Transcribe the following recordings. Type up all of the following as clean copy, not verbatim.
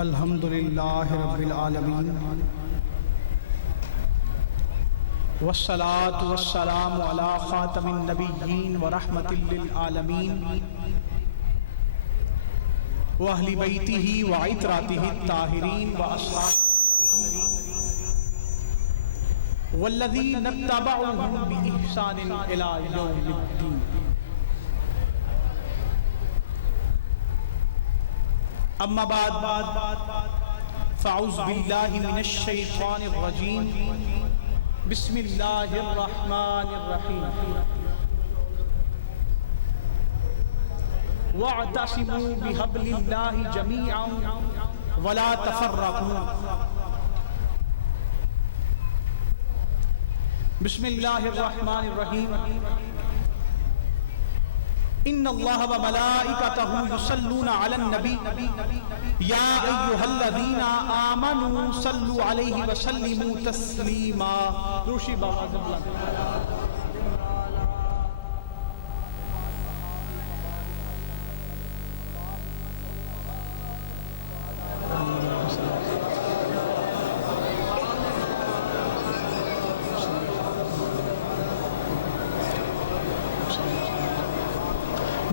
الحمدللہ رب العالمین والصلاة والسلام علی خاتم النبیین ورحمت للعالمین واہل بیتہ وعطراتہ الطاہرین واصحابہ والذین اتبعوہم بإحسان الی یوم الدین۔ اما بعد فاعوذ باللہ من الشیطان الرجیم بسم اللہ الرحمن الرحیم واعتصموا بحبل اللہ جمیعا ولا تفرقوا۔ بسم اللہ الرحمن الرحیم ان اللہ وملائکتہ یصلون علی النبی یا ایہا الذین آمنوا صلوا علیہ وسلموا تسلیما۔ روشی بابا زبلان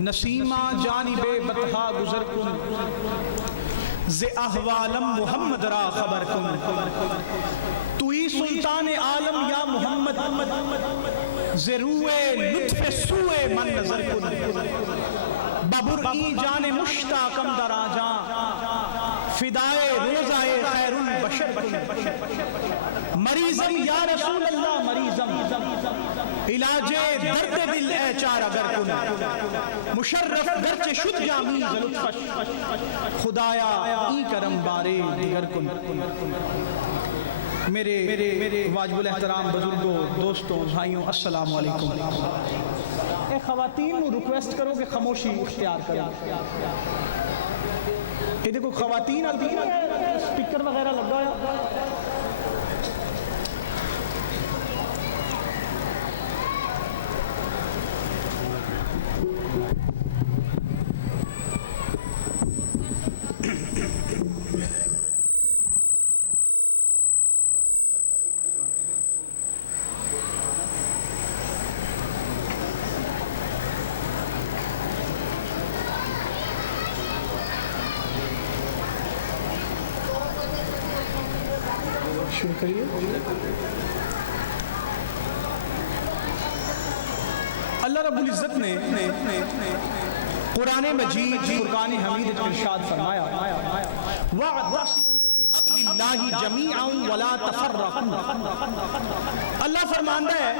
نسیمہ جانب بطحا گزر کن ز احوالم محمد را خبر کن۔ توی سلطان عالم یا محمد ز روئے لطف سوئے من نظر کن۔ ببرئی جان مشتاقم در آجاں فدائے روزائے خیر البشر کن۔ مریضم یا رسول اللہ مریضم علاج درد دل اے چار اگر کن۔ مشرف گرچہ شد جامی لطفش خدایا ای کرم بارے دیگر کن۔ میرے واجب الاحترام بزرگوں، دوستوں، بھائیوں، السلام علیکم۔ اے خواتین کو ریکویسٹ کرو کہ خاموشی اختیار کریں۔ یہ دیکھو خواتین سپیکر وغیرہ لگا ہے۔ اللہ رب العزت نے قرآن مجید فرقان حمید میں ارشاد فرمایا وَاعْتَصِمُوا بِحَبْلِ اللَّهِ جَمِيعًا وَلَا تَفَرَّقُوا۔ اللہ فرماندا ہے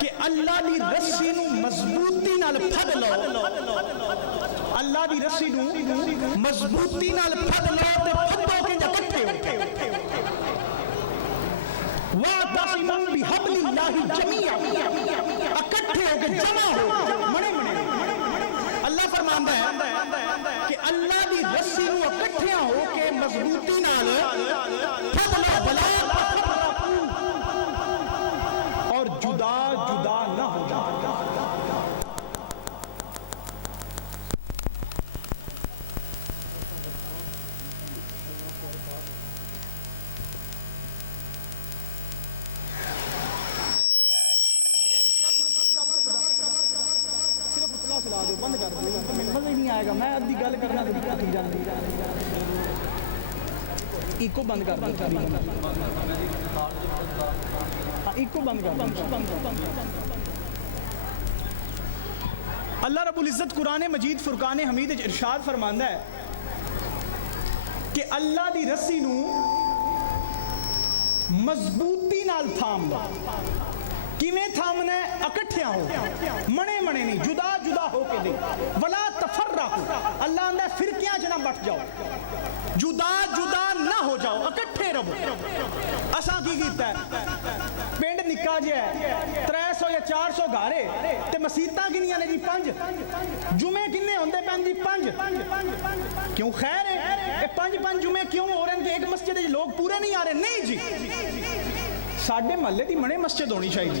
کہ اللہ دی رسی نو مضبوطی نال پھڑ لو، اللہ دی رسی نو مضبوطی نال پھڑ لو تے پھڑو کے اکٹھے ہو۔ وَاعْتَصِمُوا بِحَبْلِ اللَّهِ جَمِيعًا، اکٹھے ہو کے جمع ہو، مڑے مڑے۔ اللہ فرماندا ہے کہ اللہ دی رسی نو اکٹھے ہو کے مضبوطی نال پھڑ لو بلا اور جدا جدا نہ ہو جاؤ۔ بند کر دو، مزہ ہی نہیں آئے گا، میں ادھی گل کرنا تو دقت ہی جاندی۔ ایکو بند کر دو، ایکو بند کر دو۔ اللہ رب العزت قرآن مجید فرقان حمید ارشاد فرماندا ہے کہ اللہ دی رسی نو مضبوطی نال تھام لو۔ کیویں تھامنا ہے؟ اکٹھیاں ہو، منے منے نہیں، جدا جدا ہو کے دے۔ ولا تفرقوا، اللہ اندر فرقیاں جنا بٹ جاؤ، جدا جدا نہ ہو جاؤ، اکٹھے رہو۔ اساں کی کیتا ہے؟ پنڈ نکا جیا ہے، 300 یا 400 گھارے تے مسیتاں کنیاں نے جی 5، جمعے کنے ہوندے پین جی 5۔ کیوں خیر ہے؟ 5 جمعے کیوں ہو رہے ہیں کہ ایک مسجد جی لوگ پورے نہیں آ رہے؟ نہیں جی، ساڈے محلے دی منے مسجد ہونی چاہیے،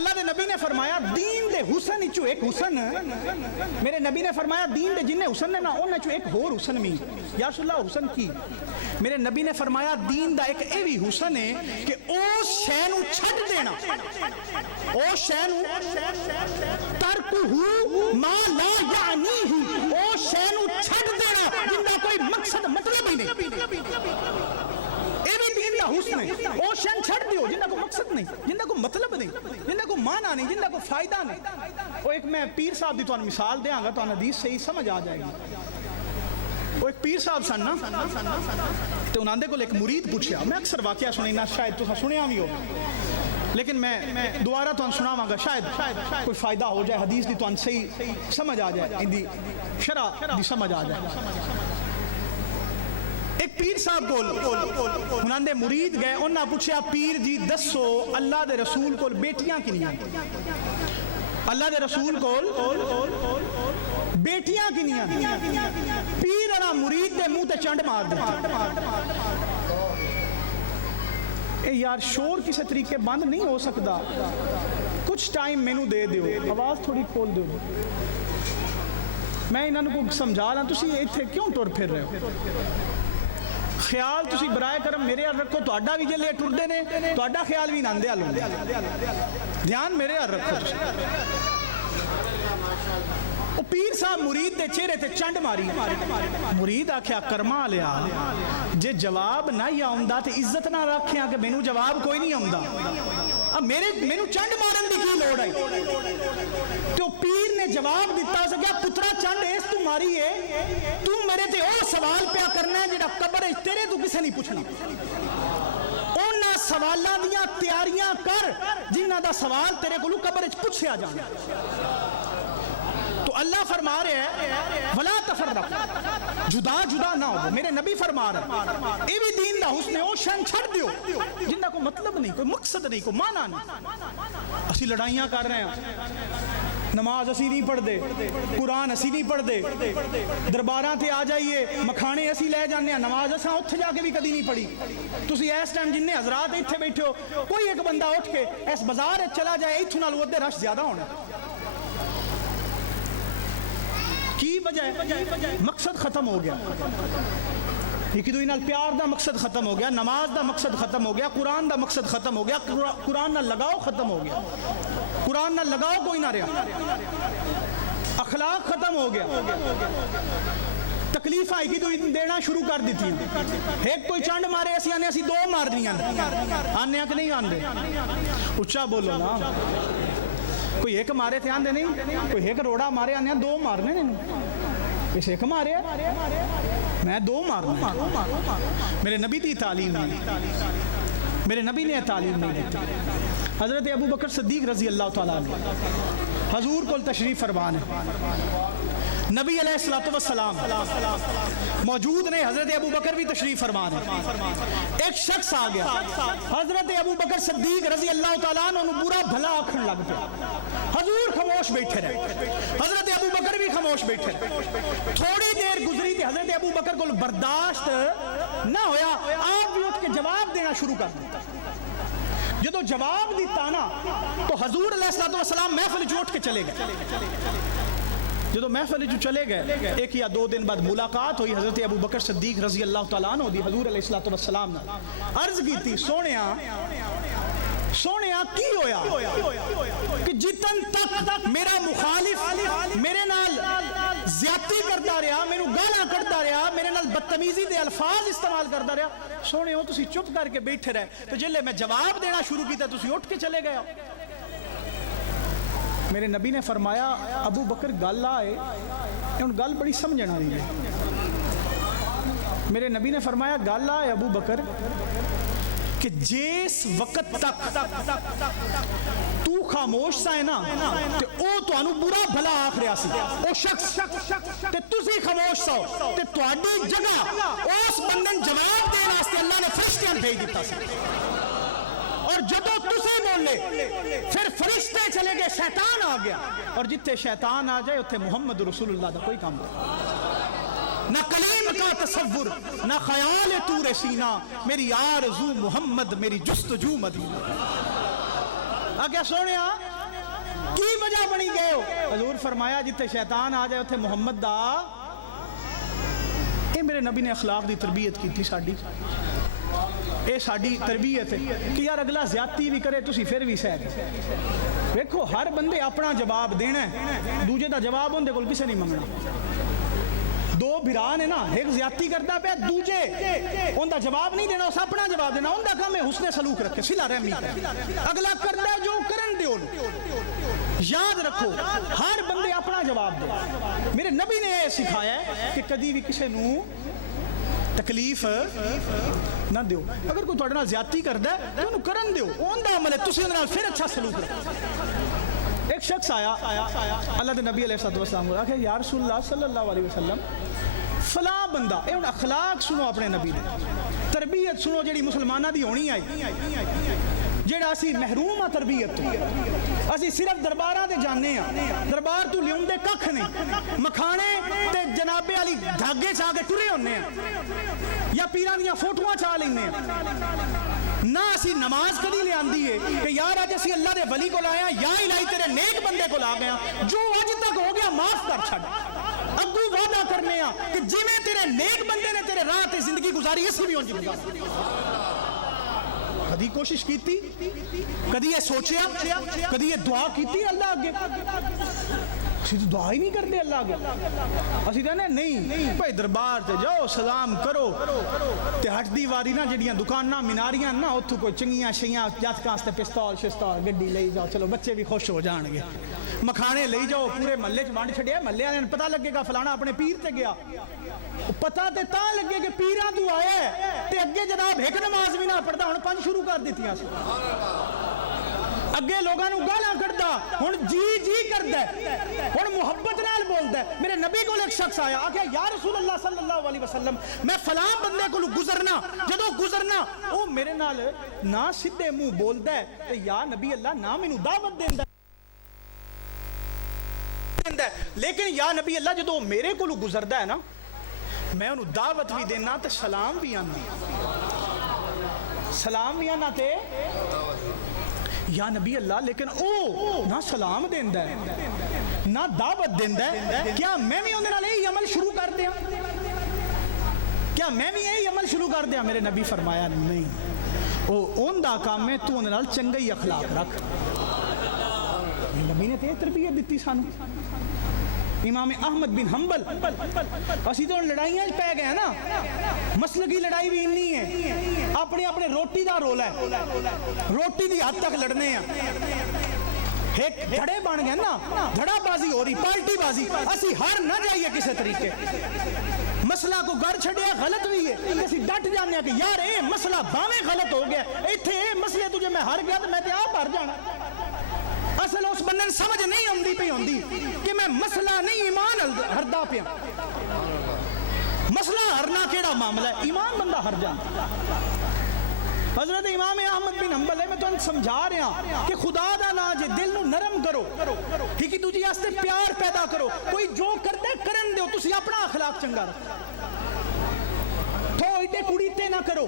اللہ دے نبی نے فرمایا دین دے حسن چو ایک حسن، میرے نبی نے فرمایا دین دے جنہیں حسن نے نا انہیں چو ایک ہور حسن میں. یا رسول اللہ حسن کی؟ میرے نبی نے فرمایا دین دا ایک ایوی حسن ہے کہ او شے نو چھڈ دینا، او شے نو ترکہ ما لا یعنیہ، او شے نو چھڈ دینا جن دا کوئی مقصد مطلب ہی نہیں. دین دا حسن ہے او شن چھڑ دیو جنہ کو مقصد نہیں، جنہ کو مطلب نہیں، جنہ کو معنی نہیں، جنہ کو فائدہ نہیں. وہ ایک میں پیر صاحب دی تو مثال دیاں گا تو حدیث صحیح سمجھ آ جائے گی. وہ ایک پیر صاحب سن نا تو انہاں دے کو ایک مرید پوچھیا، میں اکثر واقعہ سنینا شاید تو سنیا بھی ہو لیکن میں دوبارہ تو سناواں گا شاید کوئی فائدہ ہو جائے، حدیث دی تو صحیح سمجھ آ جائے، ان دی شرح دی سمجھ آ جائے. ایک پیر صاحب کول انہاں دے مرید گئے، انہاں پوچھیا پیر جی دسو اللہ دے رسول کول بیٹیاں کنیاں؟ اللہ دے رسول کول بیٹیاں کنیاں؟ پیر انہاں مرید دے منہ تے چنڈ مار دیتا. اے یار شور کسی طریقے بند نہیں ہو سکتا، کچھ ٹائم مینوں دے دیو، آواز تھوڑی کھول دیو. میں انہاں کو سمجھا رہا تسی ایتھے کیوں ٹر پھر رہے ہو؟ خیال تسی برائے کرم میرے حال رکھو، تو اڈا بھی جے لے ٹردے نے تو اڈا خیال بھی ناندے آلوں دھیان میرے حال رکھو. وہ پیر صاحب مرید دے چہرے تے چنڈ ماری، مرید آکھیا کرما لیا جے جواب نہ ہی آؤندا تے عزت نہ رکھیاں کہ مینوں جواب کوئی نہیں آؤندا، اب مینوں چنڈ مارن دی کی لوڑ آئی؟ تو پیر نے جواب دیتا سکیا پترا چنڈ اس تو ماری ہے، تو میرے تے او سوال پیا کرنا ہے جڑا قبر ہے تیرے تو کسے نہیں پوچھنا. اونا سوالاں دیاں تیاریاں کر جنہاں دا سوال تیرے کو قبر وچ پوچھیا جانا. تو اللہ فرما رہے ہیں ولا تفرق، جدا جدا نہ ہو. میرے نبی فرما رہے ہیں اے بھی دین دا حسن ہے، او شن چھڑ دیو جنہ کو مطلب نہیں، کوئی مقصد نہیں، کوئی معنی نہیں. اسی لڑائیاں کر رہے ہیں، نماز اسی نہیں پڑھ دے، قرآن اسی نہیں پڑھ دے، درباراں تے آ جائیے مکھانے اسی لے جانے ہیں، نماز اساں اتھے جا کے بھی کدی نہیں پڑھی. تسی اس ٹائم جننے حضرات اتھے بیٹھے ہو کوئی ایک بندہ اٹھ کے اس بازار چلا جائے ایتھوں نال ودے رش زیادہ ہونا. کی وجہ ہے؟ مقصد ختم ہو گیا. ایک دوسرے نال پیار دا مقصد ختم ہو گیا، نماز دا مقصد ختم ہو گیا، قرآن دا مقصد ختم ہو گیا، قرآن نال لگاؤ ختم ہو گیا، قرآن نال لگاؤ کوئی نہ رہا، اخلاق ختم ہو گیا. تکلیفہ ایک دوسرے دینا شروع کر دیتی ہیں. ایک کوئی چنڈ مارے اسی آنے اسی دو مار دیا آنے کہ نہیں آنے؟ اچھا بولو نا. کوئی ایک مارے تھے آندے نہیں، کوئی ایک روڑا مارے آنے دو مارنے نہیں، اس ایک مارے میں دو مارنا. میرے نبی دی تعلیم نہیں، میرے نبی نے تعلیم نہیں دی. حضرت ابو بکر صدیق رضی اللہ تعالیٰ عنہ حضور کو تشریف فرمان ہے، نبی علیہ السلام موجود نے، حضرت ابو بکر بھی تشریف فرمان ہے. ایک شخص آ گیا، حضرت ابو بکر صدیق رضی اللہ تعالیٰ عنہ برا بھلا آکھن لگ پیا. حضور خاموش بیٹھے رہے، حضرت ابو بکر بھی خاموش بیٹھے رہے. تھوڑی دیر گزری تھی، حضرت ابو بکر کو برداشت نہ ہویا، آپ بھی اٹھ کے جواب دینا شروع کر دیا. جدو جواب دیتا نا تو حضور علیہ السلام محفل جو اٹھ کے چلے گئے. جدو محفل جو چلے گئے ایک یا دو دن بعد ملاقات ہوئی حضرت ابو بکر صدیق رضی اللہ تعالیٰ عنہ دی حضور علیہ السلام نے عرض کی تھی سونیا کی ہویا کہ جتن تک میرا مخالف میرے نال زیادتی کرتا رہا، میرے گالاں کرتا رہا، میرے نال بدتمیزی دے الفاظ استعمال کرتا رہا، سونے ہو تسی چپ کر کے بیٹھے رہے، تو جلے میں جواب دینا شروع کیتا تسی اٹھ کے چلے گیا. میرے نبی نے فرمایا ابو بکر گل آئے ان گل بڑی سمجھنا رہی ہے. میرے نبی نے فرمایا گل آئے ابو بکر کہ جس وقت تک تو خاموش سا ہے نا تے او تو انو برا بھلا آکھ رہا سی، او شخص تے تسی خاموش سا ہو تے تواڈی جگہ اس بندن جواب دین واسطے اللہ نے فرشتیاں بھیج دیتا سی. اور جدو تسی بولے پھر فرشتے چلے گئے، شیطان آ گیا، اور جتے شیطان آ جائے اتھے محمد رسول اللہ دا کوئی کام نہیں، نہ کلام کا تصور نہ خیال طور سینہ، میری آرزو محمد، میری جستجو مدینہ. آگیا سونیا کی وجہ بنی گئے ہو؟ حضور فرمایا جتنے شیطان آ جائے اتنے محمد دا. اے میرے نبی نے اخلاق دی تربیت کی تھی ساڈی. اے ساڈی تربیت ہے کہ یار اگلا زیادتی بھی کرے تسی پھر بھی سہ دیکھو ہر بندے اپنا جواب دینا ہے, دوجے دا جواب اندے کول کسے نہیں منگنا. دو بھرا نے نا, ایک زیادتی کرتا پیا, دوجے ان دا جواب نہیں دینا, اس اپنا جواب دینا. ان دا کام ہے حسن سلوک رکھے, صلہ رحمی کرے. اگلا کرتا جو کرن دیو. یاد رکھو ہر بندے اپنا جواب دے. میرے نبی نے یہ سکھایا ہے کہ کدی بھی کسی نو تکلیف نہ دیو. اگر کوئی تھوڑے نال زیادتی کردا ہے تو انہوں کرن دیو, اون دا عمل ہے, تسی اندے نال پھر اچھا سلوک رکھو. ایک شخص آیا اللہ دے نبی علیہ السلام کو کہ یا رسول اللہ صلی اللہ علیہ وسلم فلاں بندہ, اے ہن اخلاق سنو اپنے نبی دے, تربیت سنو جڑی مسلمانہ دی ہونی آئی. جڑا اسی محروم ہاں تربیت تو, اسی صرف درباراں تے جانے ہاں, دربار تو لیوندے ککھ نہیں, مکھانے تے جنابے والی دھاگے چاہ کے ٹرے ہونے ہیں یا پیراں دیاں فوٹواں چاہ لینے ہیں. نہ اسی نماز کدی لے آندی ہے کہ یار اج اسی اللہ دے ولی کو لایا, یا الہی تیرے نیک بندے کو لا گیا, جو اج تک ہو گیا معاف کر چھڈ. اگو وعدہ کرنے ہاں کہ جویں تیرے نیک بندے نے تیرے راہ تے زندگی گزاری اسی بھی اونج گزاری. کدی کوشش کیتی, کدی یہ سوچیا, کدی یہ دعا کیتی اللہ آگے؟ اسی تو دعا ہی نہیں کرتے اللہ آگے. اسی کہنے نہیں بھائی دربار تے جاؤ سلام کرو تے ہٹ دی واری نا جڑیاں دکاناں میناریاں نا اتھوں کوئی چنگیاں شیاں جاتکاں تے پستول شستول گڈی لئی جاؤ, چلو بچے بھی خوش ہو جان گے. مکھانے لئی جاؤ, پورے محلے چ وانڈ چھڈیا, محلے والے پتہ لگے گا فلانا اپنے پیر تے گیا. پتہ تے تاں لگے کہ پیراں تو آیا ہے تے اگے جناب ایک نماز بھی نہ پڑھدا, ہن 5 شروع کر دتیاں سی. اگے لوگاں نو گالاں کڈدا, ہن جی کردا ہے, ہن محبت نال بولدا ہے. میرے نبی کول ایک شخص آیا, آکھیا یا رسول اللہ صلی اللہ علیہ وسلم میں فلاں بندے کولو گزرنا, جدوں گزرنا او میرے نال نہ سیدھے منہ بولدا ہے تے یا نبی اللہ نہ مینوں دعوت دیندا ہے, لیکن یا نبی اللہ جدوں میرے کولو گزردا ہے نا میں انہوں دعوت بھی دینا تے سلام بھی آندی, سلام بھی آنا تے یا نبی اللہ, لیکن او نہ سلام دیندا ہے نہ دعوت دیندا ہے. کیا میں بھی اندے نال یہی عمل شروع کر دیا, کیا میں بھی یہی عمل شروع کر دیا؟ میرے نبی فرمایا نہیں, او اون دا کام ہے تو اندے نال چنگا ہی اخلاق رکھ. نبی نے تے تربیت دیتی سانو. امام احمد بن حنبل, اسی تو لڑائیاں پہ گئے نا, مسلکی لڑائی بھی نہیں ہے, اپنے اپنے روٹی دا رول ہے, روٹی دی حد تک لڑنے ہیں. ایک دھڑے بن گئے نا, دھڑا بازی ہو رہی, پالٹی بازی, اسی ہار نہ جائیے کسی طریقے. مسئلہ کو گھر چھڑیا غلط بھی ہے, اسی ڈٹ جانے ہیں کہ یار اے مسئلہ باویں غلط ہو گیا, ایتھے اے مسئلے تجھے میں ہار گیا تو میں تے آپ ہار جانا. اصل اس بندن سمجھ نہیں ہوندی پئی ہوندی کہ میں مسئلہ نہیں ایمان ہردا پیا. مسئلہ ہرنا کیڑا معاملہ ہے, ایمان بندہ ہر جانا. حضرت امام احمد بن حنبل میں تو سمجھا رہا کہ خدا دا نا جے دل نو نرم کرو, ٹھیک ہے دوجی واسطے پیار پیدا کرو, کوئی جو کرتا ہے کرن دیو, تسی اپنا اخلاق چنگا رکھو, تو ایڈے کڑی تے نہ کرو.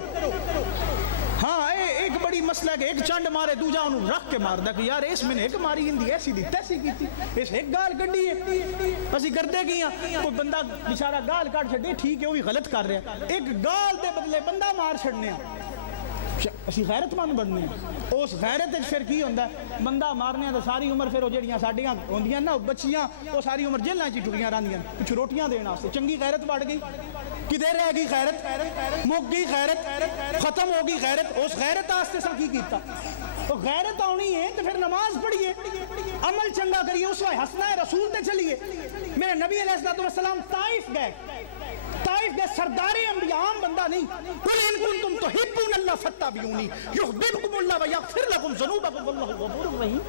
ہاں ایک بڑی مسئلہ ہے کہ ایک چانڈ مارے دوجا انہوں رکھ کے مار دا کہ یار اس میں نے ایک ماری ہندی ایسی دی تیسی کی تھی, اس ایک گال کڑی ہے, اسی کرتے گیا کوئی بندہ بیچارہ گال کاٹ چھڑے, ٹھیک ہے وہ بھی غلط کر رہے ہیں, ایک گال دے بدلے بندہ مار چھڑنے ہیں, اسی غیرت مند بننے ہیں. اس غیرت پھر کی ہوندہ ہے, بندہ مارنے ہیں تو ساری عمر پھر وہ جڑیاں ساڑیاں ہوندیاں نا بچیاں, وہ ساری عمر جیلیں چی ٹکیاں راندیاں, کچھ روٹیاں دینا سے چنگی غیرت بڑھ گئی, کدھر رہ گئی غیرت, مک گئی غیرت, ختم ہو گئی غیرت. اس غیرت آستے سا کی کیتا, تو غیرت آنی ہے تو پھر نماز پڑھیے, عمل چنگا کریے, اس وقت حسنہ رسول تے چلیے. میرے نبی علیہ السلام طائف گئے, طائف کے سردار انبیاء عام بندہ نہیں. قل ان کنتم تحبون اللہ فاتبعونی یحببکم اللہ ویغفر لکم ذنوبکم واللہ غفور رحیم.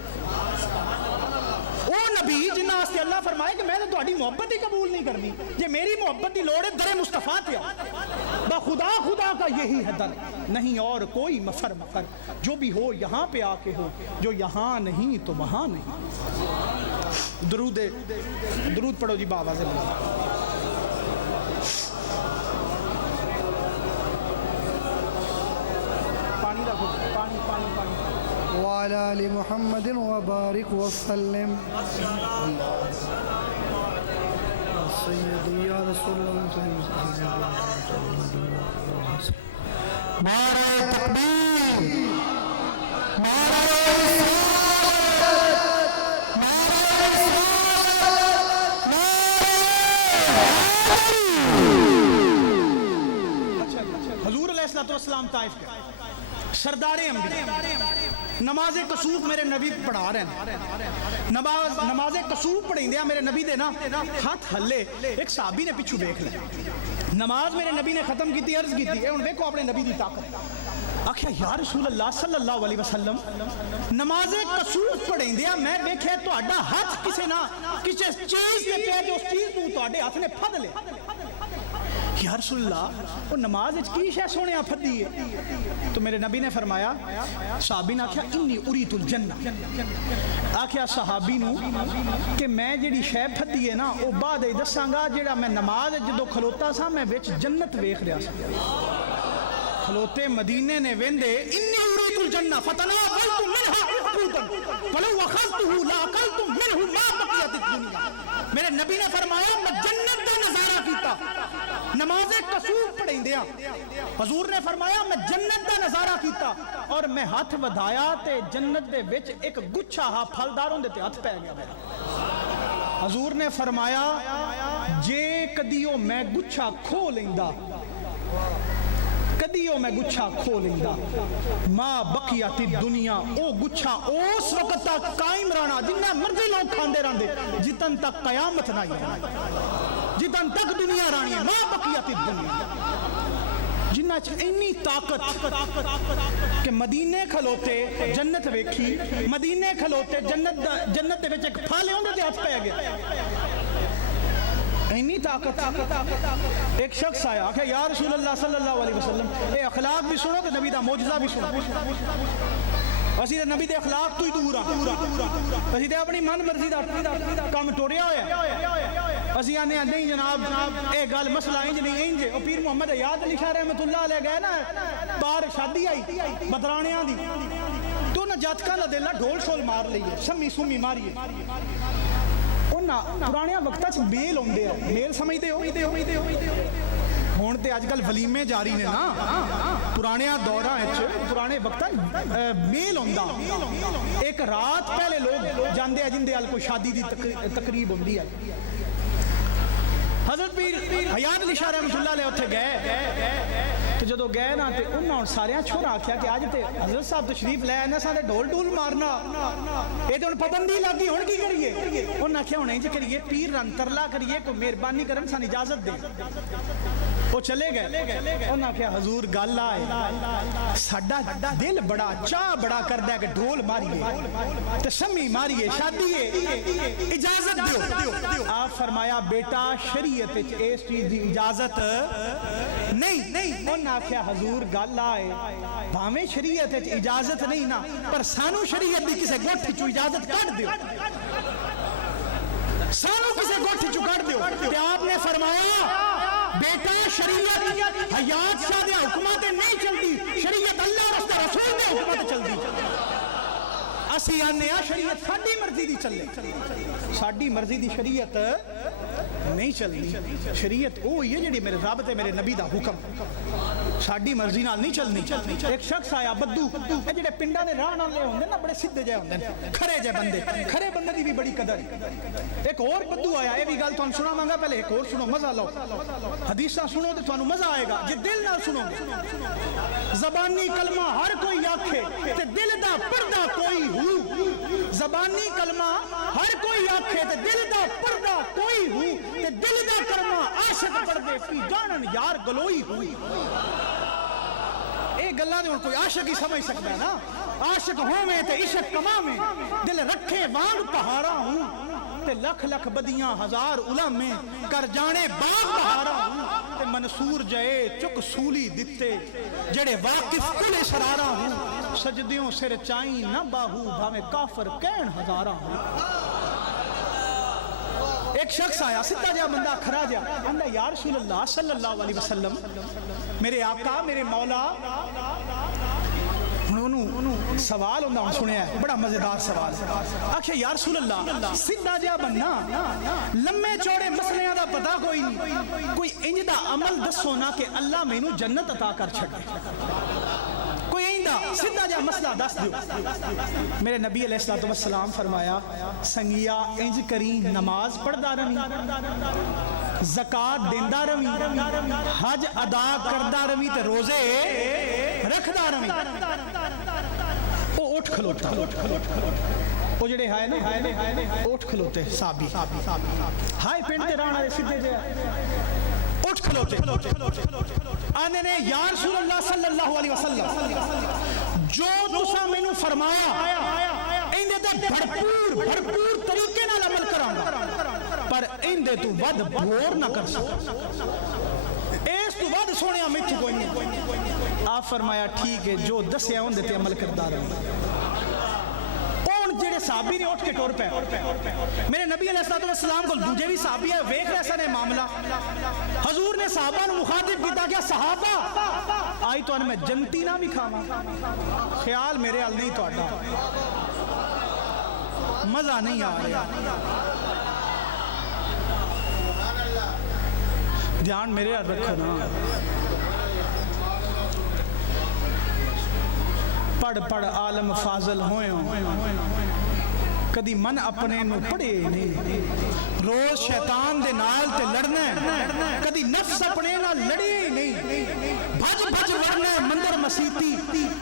او نبی جنہاں واسطے اللہ فرمائے کہ میں نے تہاڈی محبت ہی قبول نہیں کرنی, جے میری محبت دی لوڑ ہے در مصطفیٰ تے با خدا, خدا کا یہی ہے در, نہیں اور کوئی مفر. جو بھی ہو یہاں پہ آ کے ہو, جو یہاں نہیں تو وہاں نہیں. درود پڑھو جی بابا سے. پانی رکھو, پانی. وعلى آل محمد وبارك وسلم سيدي يا رسول الله نعرہ تکبیر نعرہ حضور علیہ السلام طائف کے سردار انبیاء نماز کسوف میرے نبی پڑھا رہے ہیں نماز کسوف پڑھیں دیا میرے نبی دے نا ہاتھ ہلے ایک صحابی نے پچھو دیکھ لیا نماز میرے نبی نے ختم کی تھی عرض کی تھی ان دیکھو اپنے نبی دی طاقت آکھیا یا رسول اللہ صلی اللہ علیہ وسلم نماز کسوف پڑھیں دیا میں دیکھے تو اڈا ہاتھ کسے نا کسے چیز دے پہ جو اس چیز تو اڈے ہاتھ نے پھد لے یا رسول اللہ وہ نماز کی شے سونے پھدی ہے تو میرے نبی نے فرمایا صحابی نے آکھیا انی اریت الجنہ آکھیا صحابی نو کہ میں جڑی شے پھدی ہے نا وہ بعد دساں گا جڑا میں نماز جدو کھلوتا سا میں وچ جنت ویکھ رہا سا کھلوتے مدینے نے ویندے انی اریت الجنہ فتناولت منها عقودا ولو اخذته لاكلت منه ما بقيت الدنيا میرے نبی نے فرمایا میں جنت دا نظارہ کیتا نماز کسوف پڑھیں دیا حضور نے فرمایا میں جنت دا نظارہ کیتا اور میں ہاتھ ودھایا تے جنت دے وچ ایک گچھا ہا پھلداروں دے تے ہاتھ پہ گیا حضور نے فرمایا جے کدیو میں گچھا کھو لیندا کدیو میں گچھا کھو لیندا ما بقیت دنیا او گچھا اس وقت تک قائم رہنا جنہ مرضی لوگ کھاندے رہندے جتن تک قیامت نہ آئی جتن تک دنیا رانی ہے ما بقیت دنیا جنہ انی طاقت کہ مدینے کھلوتے جنت ویکھی مدینے کھلوتے جنت دے وچ ایک پھل ہوندے تے ہاتھ پہ گیا اینی طاقت ایک شخص آیا کہ یا رسول اللہ صلی اللہ علیہ وسلم اے اخلاق بھی سنو کہ نبی دا معجزہ بھی سنو اسی دے نبی دے اخلاق تو ہی دور اسی دے اپنی من مرضی دا کام ٹوریا ہویا اسی آنے نہیں جناب اے گل مسئلہ انج نہیں انج او پیر محمد یاد علی شاہ رحمت اللہ علیہ گئے نا بار شادی آئی بدرانیاں دی تو نہ جاتکاں دا دل ڈھول شول مار لئیے سمی سمی ماریے پرانے وقت میل ہوندے ہیں میل سمجھتے ہو ہون تے آج کل ولیمے جاری نے نا پرانے دورہ پرانے وقت میل ہوندا ایک رات پہلے لوگ جاندے ہیں جن دے ال کوئی شادی دی تقریب ہوندی ہے حضرت پیر حیات علی شاہ رحمۃ اللہ علیہ اتھے گئے تو جدو گئے نا تے انہاں ہن ساریاں چھوڑا آکھیا کہ آج تے حضرت صاحب تشریف لے آئے سارے ڈھول ڈول مارنا اے تے ہن پابندی لگی ہن کی کریے انہاں آکھیا ہن انج کریے پیر رن ترلا کریے کوئی مہربانی کرن سان اجازت دے وہ چلے گئے انہاں آکھیا حضور گل آئے ساڈا دل بڑا چاہ بڑا کردا ہے کہ ڈھول ماریے تے سمی ماریے شادی ہے اجازت دیو آپ فرمایا بیٹا شریعت وچ اس چیز دی اجازت نہیں انہاں آکھیا حضور گل آئے بھاویں شریعت وچ اجازت نہیں نا پر سانو شریعت دی کسے گٹھ چوں اجازت کڈ دیو سانو کسے گٹھ چوں کڈ دیو تے آپ نے فرمایا بیٹا شریعت حیات شاہ دے حکمات نہیں چلتی شریعت اللہ رسول دے حکمات چلتی اسی آنے شریعت ساڈی مرضی دی چلے ساڈی مرضی دی شریعت نہیں چلنی شریعت وہی ہے جڑی میرے رب تے میرے نبی دا حکم ساڈی مرضی نال نہیں چلنی ایک شخص آیا بدو اے جڑے پنڈاں دے راہ والے ہوندے نا بڑے سیدھے جے ہوندے کھڑے جے بندے کھڑے بندے دی بھی بڑی قدر ایک اور بدو آیا اے بھی گل تھانوں سناواں گا پہلے ایک اور سنو مزہ لو حدیثاں سنو تے تھانوں مزہ آئے گا جے دل نال سنو گے زبانی کلمہ ہر کوئی آکھے تے دل دا پردہ کوئی ہو زبانی کلمہ ہر کوئی آکھے تے دل دا پردہ کوئی ہو تے دل دا کلمہ عاشق پردے کی جانن یار گلوئی ہوئی اے گلاں دے کوئی عاشق ہی سمجھ سکدا ہے نا عاشق ہوویں تے عشق کماویں دل رکھے وانگ پہاڑا ہوں تے لکھ لکھ بدیاں ہزار علماء کر جانے باغ بہارا ہوں تے منصور جائے چک سولی دتے جڑے واقف کل سرارا ہوں سجدیوں سر چائیں نہ باہو بھامے کافر کین ہزارا ہوں ایک شخص آیا ستا جا بندہ کھڑا جا اندہ یا رسول اللہ صلی اللہ علیہ وسلم میرے آقا میرے مولا سوال ہونا سنیا ہے بڑا مزیدار سوال آخیا یا رسول اللہ سیدھا جہا بننا لمے چوڑے مسلیاں دا پتہ کوئی نہیں کوئی انج دا عمل دسو نا کہ اللہ مینوں جنت عطا کر چھڑے کوئی ایندا سیدھا جہا مسئلہ دس دیو میرے نبی علیہ الصلوۃ والسلام فرمایا سنگیا انج کری نماز پڑھدا رہی زکات دیندا رہی حج ادا کردا رہی تے روزے رکھدا رہی او اٹھ کھلوتا وہ جڑے ہائے نا اٹھ کھلوتے صحابی ہائے پنڈ تے رہن والے سیدھے جے اٹھ کھلوتے آنے نے یا رسول اللہ صلی اللہ علیہ وسلم جو تساں مینوں فرمایا ایندے تے بھرپور طریقے نال عمل کراں پر ایندے تو ود بور نہ کر سکتا اس تو ود سونیا میتھوں کوئی نہیں آپ فرمایا ٹھیک ہے جو دسیا ہوندے تے عمل کردا رہے جڑے صحابی نے اٹھ کے ٹور پے میرے نبی علیہ الصلوۃ والسلام کو دوجے بھی صحابی ہے ویکھ رہے سن معاملہ حضور نے صحابہ نو مخاطب کیتا کہ صحابہ آئی تو میں جنتی نہ بھی کھاواں خیال میرے حال نہیں تہاڈا مزہ نہیں آ رہا دھیان میرے حال رکھنا پڑھ عالم فاضل ہوئے کدی من اپنے نو پڑھے نہیں روز شیطان دے نال تے لڑنا کدی نفس اپنے نال لڑے نہیں بھج لڑنا مندر مسیتی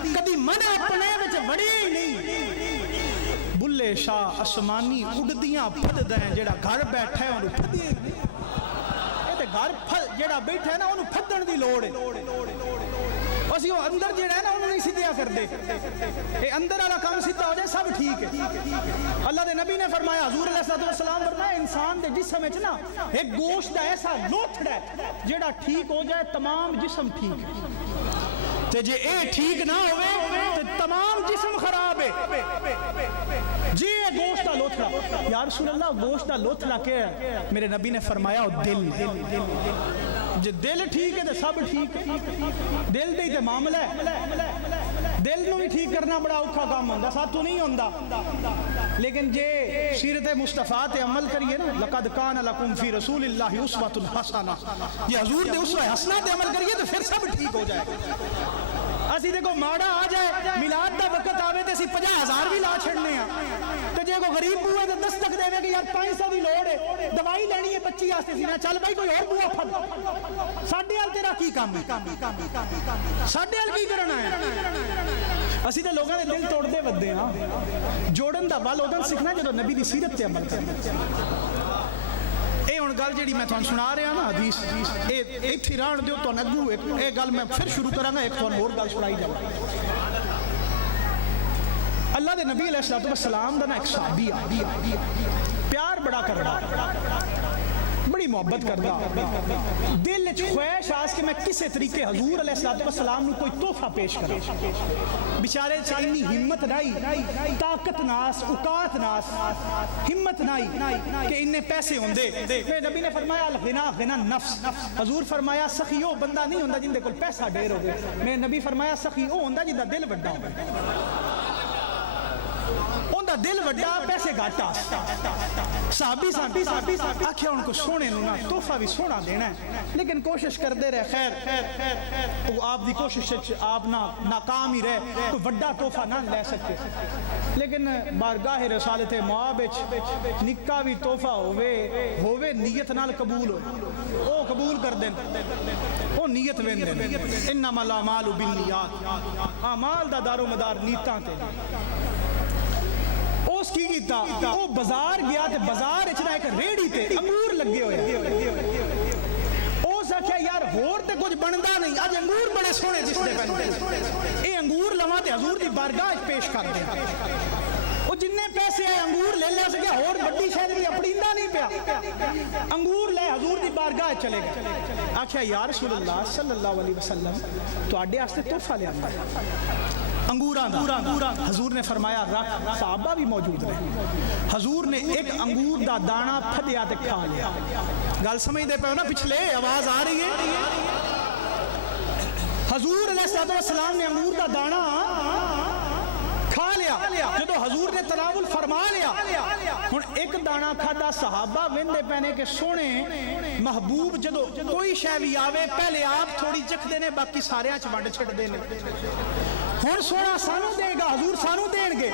کدی من اپنے وچ وڑے نہیں بلے شاہ اسمانی اڑدیاں پھددا ہے جڑا گھر بیٹھا ہے اونوں پھدے اے تے گھر جڑا بیٹھا ہے نا اونوں پھدن دی لوڑ ہے اسی وہ اندر جڑا ہے نا انہوں نہیں سیدھیا کر دے اے اندر والا کام سیدھا ہو جائے سب ٹھیک ہے اللہ دے نبی نے فرمایا حضور علیہ الصلوۃ والسلام فرمایا انسان دے جسم وچ نا ایک گوشت دا ایسا لوتھڑا ہے جڑا ٹھیک ہو جائے تمام جسم ٹھیک ہے تے جے اے ٹھیک نہ ہوئے تے تمام جسم خراب ہے جی اے گوشت دا لوتھڑا یا رسول اللہ گوشت دا لوتھڑا کیا ہے میرے نبی نے فرمایا دل جے دل ٹھیک ہے تو سب ٹھیک دل دے معاملہ ہے دل نو بھی ٹھیک کرنا بڑا اوکھا کام ہوندا ساتھوں نہیں ہوندا لیکن جے سیرت مصطفیٰ تے عمل کریے نا لقد کان لکم فی رسول اللہ اسوۃ حسنہ یہ حضور دے اسوہ حسنہ تے عمل کریے تو پھر سب ٹھیک ہو جائے اسی دیکھو ماڑا آ جائے میلاد دا وقت آوے تے اسی 50,000 بھی لا چھڑنے ہیں تے جے کو غریب بوئے تے دستک دے کہ یار 500 دی لوڑ ہے دوائی لینی ہے بچی واسطے سی نا چل بھائی کوئی اور بوا پھد ساڈے ال تیرا کی کام ہے ساڈے ال کی کرنا ہے اسی تے لوگاں دے دل توڑ دے ودے ہاں جوڑن دا ول اودن سیکھنا جدوں نبی دی سیرت تے عمل کرنا اے ہن گل جڑی میں تھانوں سنا رہا نا حدیث اے ایتھے رہن دیو تو اگوں اے گل میں پھر شروع کراں گا ایک تو اور گل سنائی جاوے اللہ دے نبی علیہ الصلوۃ والسلام دا نا ایک صحابی پیار بڑا کردا بڑی محبت کردا دل وچ خواہش آس کہ میں کسے طریقے حضور علیہ الصلوۃ والسلام نو کوئی تحفہ پیش کراں بیچارے چاہنی ہمت نہیں طاقت ناس اوقات ناس ہمت نہیں کہ اننے پیسے ہوندے میرے نبی نے فرمایا الغنا غنا نفس حضور فرمایا سخی او بندہ نہیں ہوندا جن دے کول پیسہ ڈھیر ہوے میرے نبی فرمایا سخی او ہوندا جن دا دل وڈا ہوے اوندا دل وڈا پیسے گھاٹا صحابی آکھیا ان کو سونے نو نا تحفہ بھی سونا دینا ہے لیکن کوشش کر دے رہے خیر وہ آپ دی کوشش آپ ناکام ہی رہے کوئی وڈا تحفہ نہ لے سکتے لیکن بارگاہ رسالت معاب وچ نکا بھی تحفہ ہووے نیت نال قبول ہو او قبول کر دین او نیت وین دین انما الاعمال بالنیات اعمال دا دار و مدار نیتاں تے اس کی کیتا وہ بازار گیا تے بازار اچنا ایک ریڑی تے انگور لگے ہوئے اس آکھیا یار ہور تے کچھ بندا نہیں اج انگور بڑے سونے جس دے پہنے اے انگور لواں تے حضور دی بارگاہ پیش کر دے وہ جننے پیسے آئے انگور لے لے سکے اور بڑی شاید بھی اپڑیندہ نہیں پیا انگور لے حضور دی بارگاہ چلے گئے آکھیا یا رسول اللہ صلی اللہ علیہ وسلم تو آڈے آستے تحفہ لے آندا انگوراں حضور نے فرمایا رکھ صحابہ بھی موجود رہے حضور نے ایک انگور دا دانا پھدیا تے کھا لیا گل سمجھ دے پہ ہو نا پچھلے آواز آ رہی ہے حضور علیہ السلام نے انگور دا دانا حضور نے تناول فرما لیا ہن ایک دانا کھادا صحابہ ویندے پینے کہ سونے محبوب جدو کوئی شے وی آوے پہلے آپ تھوڑی چکھ دینے باقی سارے چ ونڈ چھٹ دینے ہن سونا سانو دے گا حضور سانو دین گے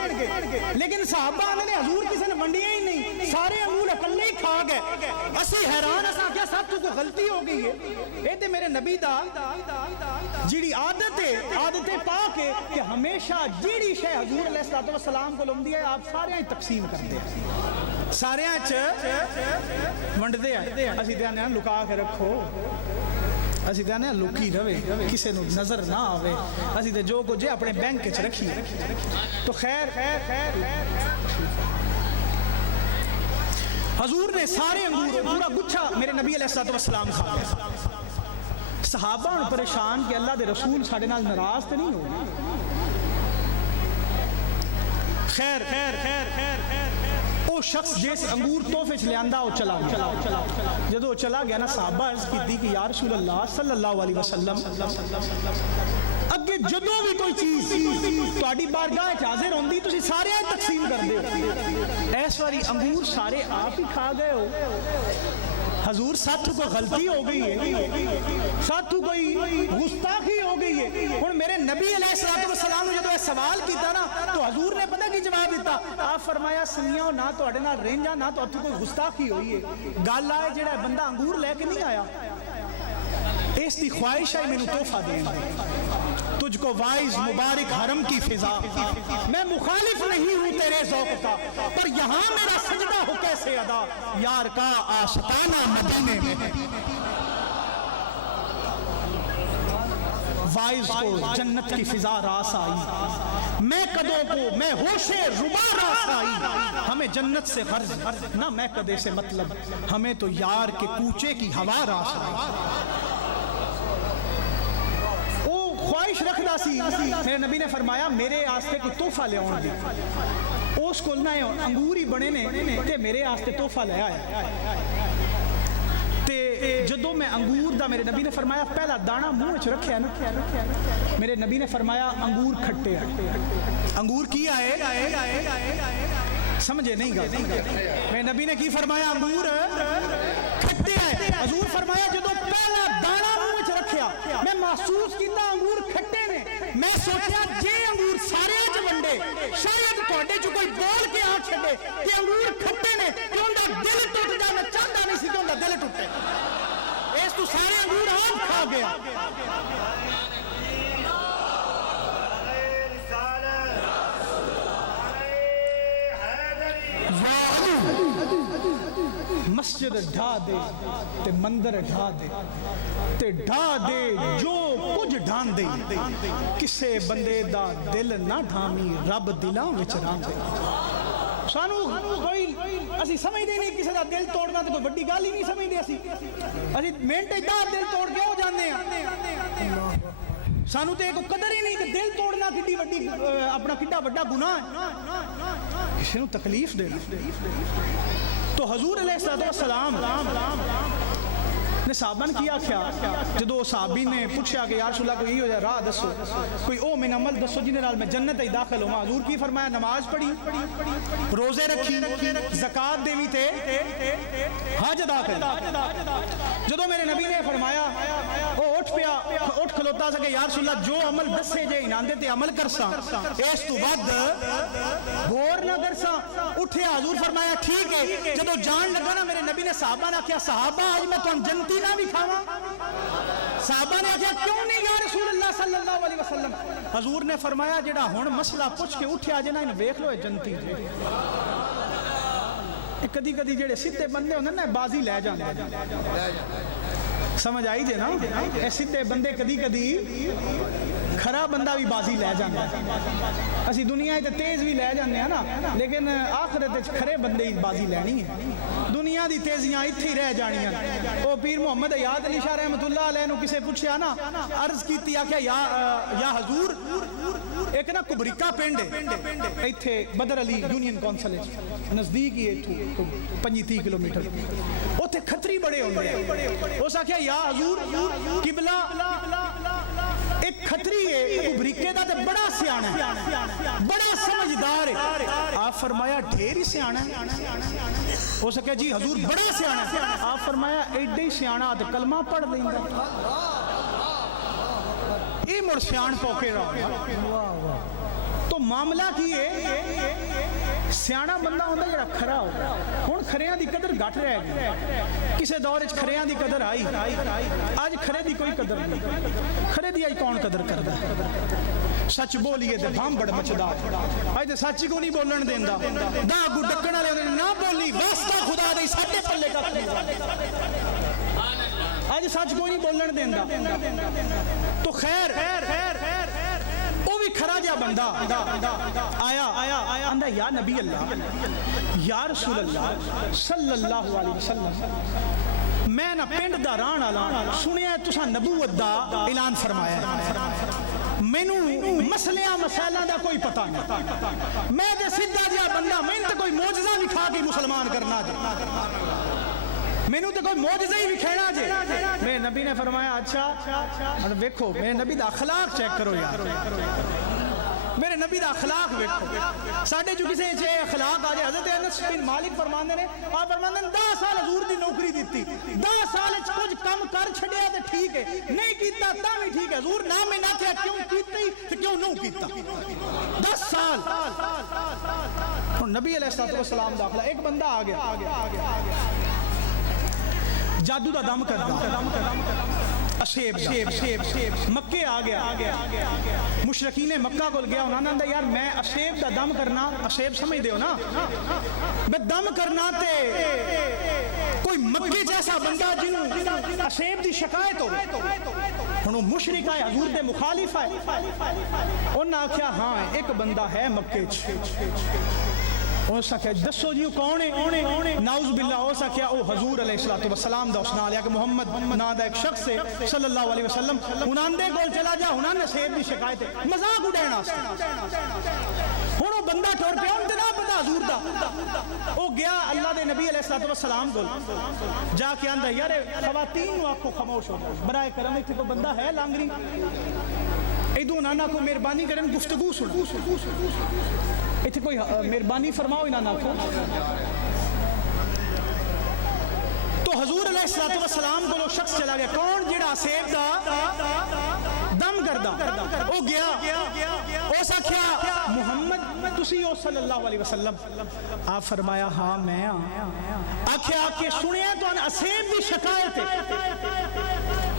لیکن صحابہ نے حضور کسی نے ونڈیاں ہی نہیں سارے انگور اکلے ہی کھا گئے اسی حیران اساں کیا سب تو کوئی غلطی ہو گئی ہے اے تے میرے نبی دا جیڑی عادت پا کے کہ ہمیشہ جیڑی شے حضور علیہ الصلوۃ والسلام کو لوندی ہے آپ سارے ہی تقسیم کرتے ہیں سارے چ ونڈدے ہیں اسی تے نے لکا کے رکھو اسی تے نے لکی رہے کسے نو نظر نہ آوے اسی تے جو کچھ ہے اپنے بینک وچ رکھی تو خیر حضور نے سارے انگور پورا گچھا میرے نبی علیہ الصلوۃ والسلام کھا گئے صحابہ ان پریشان کہ اللہ دے رسول ساڈے نال ناراض تے نہیں ہو خیر او شخص جس انگور تحفے چ لیاندا او چلا جدو چلا گیا نا صحابہ عرض کیتی کہ یا رسول اللہ صلی اللہ علیہ وسلم اگے جدو بھی کوئی چیز تہاڈی بارگاہ وچ حاضر ہوندی تسی سارے تقسیم کر دیو اس واری انگور سارے آپ ہی کھا گئے ہو حضور ساتھ کوئی غلطی ہو گئی ہے ساتھ کوئی گستاخی ہو گئی ہے ہن میرے نبی علیہ الصلوۃ والسلام نے جدو یہ سوال کیتا نا تو حضور نے پتہ کی جواب دیتا آپ فرمایا سنیاں نہ تہاڈے نال رینجا نہ تو کوئی گستاخی ہوئی ہے گل آئے جڑا بندہ انگور لے کے نہیں آیا اس دی خواہش ہے مینوں تحفہ دین تجھ کو وائز مبارک حرم کی فضا میں مخالف نہیں ہوں تیرے ذوق کا پر یہاں میرا سجدہ ہو کیسے ادا یار کا آشتانہ مدینے میں وائز کو جنت کی فضا راس آئی میں قدوں کو میں ہوشے ربا راس آئی ہمیں جنت سے غرض نہ میں قدے سے مطلب ہمیں تو یار کے کوچے کی ہوا راس آئی خواہش رکھدا سی میرے نبی نے فرمایا میرے آستے کوئی تحفہ لے آن دے اس کول نہ انگور ہی بنے نے تے میرے آستے تحفہ لے آیا تے جدو میں انگور دا میرے نبی نے فرمایا پہلا دانا منہ وچ رکھیا نا میرے نبی نے فرمایا انگور کھٹے انگور کی آئے سمجھے نہیں گا میرے نبی نے کی فرمایا انگور کھٹے آئے حضور فرمایا جدو پہلا دانا منہ وچ رکھیا میں محسوس کیتا انگور کھٹے نے میں سوچیا جے انگور سارے چ ونڈے شاید تواڈے چ کوئی بول کے آ چھڈے کہ انگور کھٹے نے کہ اوندا دل ٹوٹ جا میں چاہندا نہیں سی کہ اوندا دل ٹوٹے اس تو سارے انگور آپ کھا گیا مسجد ڈھا دے تے مندر ڈھا دے تے ڈھا دے جو کچھ ڈھان دے کسے بندے دا دل نہ ڈھامی رب دلاں وچ رہن دے سانو کوئی اسی سمجھدے نہیں کسے دا دل توڑنا تے کوئی بڑی گل ہی نہیں سمجھدے اسی منٹ دا دل توڑ کے ہو جاندے ہیں سانو تے کوئی قدر ہی نہیں کہ دل توڑنا کڈی وڈی اپنا کڈا بڑا گناہ ہے کسے نو تکلیف دینا تو حضور علیہ السلام نے صحابہ نے کیا جدو صحابی نے پوچھا کہ یا رسول اللہ کوئی ہو جائے راہ دسو کوئی او من عمل دسو جنہیں نال میں جنت ہی داخل ہوں حضور کی فرمایا نماز پڑھی روزے رکھی زکات دیوی تے حج ادا کر جدو میرے نبی نے فرمایا او اٹھ کھلوتا سا کہ یا رسول اللہ جو عمل دسے جے اناندے تے عمل کرسا اس تو بعد غور نہ کرسا اٹھیا حضور فرمایا ٹھیک ہے جدو جان لگا نا میرے نبی نے صحابہ نے کیا صحابہ آج میں تو جنتی نہ بھی کھاواں صحابہ نے کہا کیوں نہیں یا رسول اللہ صلی اللہ علیہ وسلم حضور نے فرمایا جڑا ہن مسئلہ پوچھ کے اٹھیا جے نا ان ویکھ لو جنتی کدی کدی جڑے سیدھے بندے ہوندے نا بازی لے جاندے سمجھ آئی جے نا اے سیدھے بندے کدی کدی کھرا بندہ بھی بازی لے جاندے اسی دنیا تے تیز بھی لے جاندے ہیں نا لیکن آخرت وچ کھرے بندے ہی بازی لینی ہے دنیا دی تیزیاں ایتھے ہی رہ جانیاں او پیر محمد حیات علی شاہ رحمۃ اللہ علیہ نو کسے پوچھیا نا عرض کیتی آکھیا یا حضور ایک نا کبریکا پنڈ ہے ایتھے بدر علی یونین کونسل نزدیک ہی ایتھوں 25-30 کلومیٹر اوتھے کھتری بڑے ہوندے اس آکھیا یا حضور قبلہ ایک کھتری ہے کبریکے دا تے بڑا سیاںا ہے بڑا سمجھدار ہے فرمایا ڈھیر ہی سیاਣਾ ہو سکے جی حضور بڑا سیاਣਾ آپ فرمایا ایڈے ہی سیاਣਾ تے کلمہ پڑھ لیندا یہ مڑ سیان پوکے رہا تو معاملہ کی ہے سیاਣਾ بندہ ہوتا جڑا کھرا ہوتا ہن کھریاں دی قدر گھٹ رہ گئی کسے دور وچ کھریاں دی قدر آئی اج کھرے دی کوئی قدر نہیں کھرے دی اج کون قدر کردا سچ بولیے تے بھامبڑ مچدا اج تے سچ کو نہیں بولن دیندا دا گو ڈکن والے نہ بولی واسطہ خدا دے ساڈے پلے کا اج سچ کو نہیں بولن دیندا تو خیر وہ بھی کھرا جا بندہ آیا آندا یا نبی اللہ یا رسول اللہ صلی اللہ علیہ وسلم میں نہ پنڈ دا رہن والا سنیا تساں نبوت دا اعلان فرمایا مینوں مسلیاں مسائلاں دا کوئی پتہ نہیں میں تے سیدھا جا بندہ میں تے کوئی معجزہ دکھا کے مسلمان کرنا جے مینوں تے کوئی معجزہ ہی وکھینا جے میرے نبی نے فرمایا اچھا دیکھو میرے نبی دا اخلاق چیک کرو یار میرے نبی دا اخلاق دیکھو ساڈے جو کسے چے اخلاق آ جائے حضرت انس بن مالک فرماندے نے آپ فرماندے نے 10 سال حضور دی نوکری دتی 10 سال وچ کچھ کم کر چھڈیا تے ٹھیک ہے نہیں کیتا تاں بھی ٹھیک ہے حضور نہ میں نہ کیا کیوں کیتا ہی تے کیوں نہ کیتا 10 سال ہن نبی علیہ الصلوۃ والسلام دا اخلاق ایک بندہ آ گیا جادو دا دم کردا اشیب مکے آ گیا مشرکین مکہ کول گیا انہاں نے یار میں اشیب دا دم کرنا اشیب سمجھ دیو نا میں دم کرنا تے کوئی مکے جیسا بندہ جنوں اشیب دی شکایت ہو ہن مشرک ہے حضور دے مخالف ہے انہاں آکھیا ہاں ایک بندہ ہے مکے ہو سکے دسو جی کون ہے نعوذ باللہ ہو سکیا او حضور علیہ الصلوۃ والسلام دا اس نال یا کہ محمد نا دا ایک شخص ہے صلی اللہ علیہ وسلم انہاں دے کول چلا جا انہاں نے سیب دی شکایت ہے مذاق اڑانا ہن او بندہ ٹر پیا ان تے نہ پتہ حضور دا او گیا اللہ دے نبی علیہ الصلوۃ والسلام کول جا کے آندا یار خواتین نو آکھو خاموش ہو برائے کرم ایتھے کوئی بندہ ہے لانگری ایدو نانا کو مہربانی کرن گفتگو سنو ایتھے کوئی مہربانی فرماؤ نانا کو تو حضور علیہ الصلوۃ والسلام کو شخص چلا گیا کون جڑا سیب دا دم کردا او گیا او سکھیا محمد تسی او صلی اللہ علیہ وسلم آپ فرمایا ہاں میں آکھیا کہ سنیا تو ان اسیب دی شکایت ہے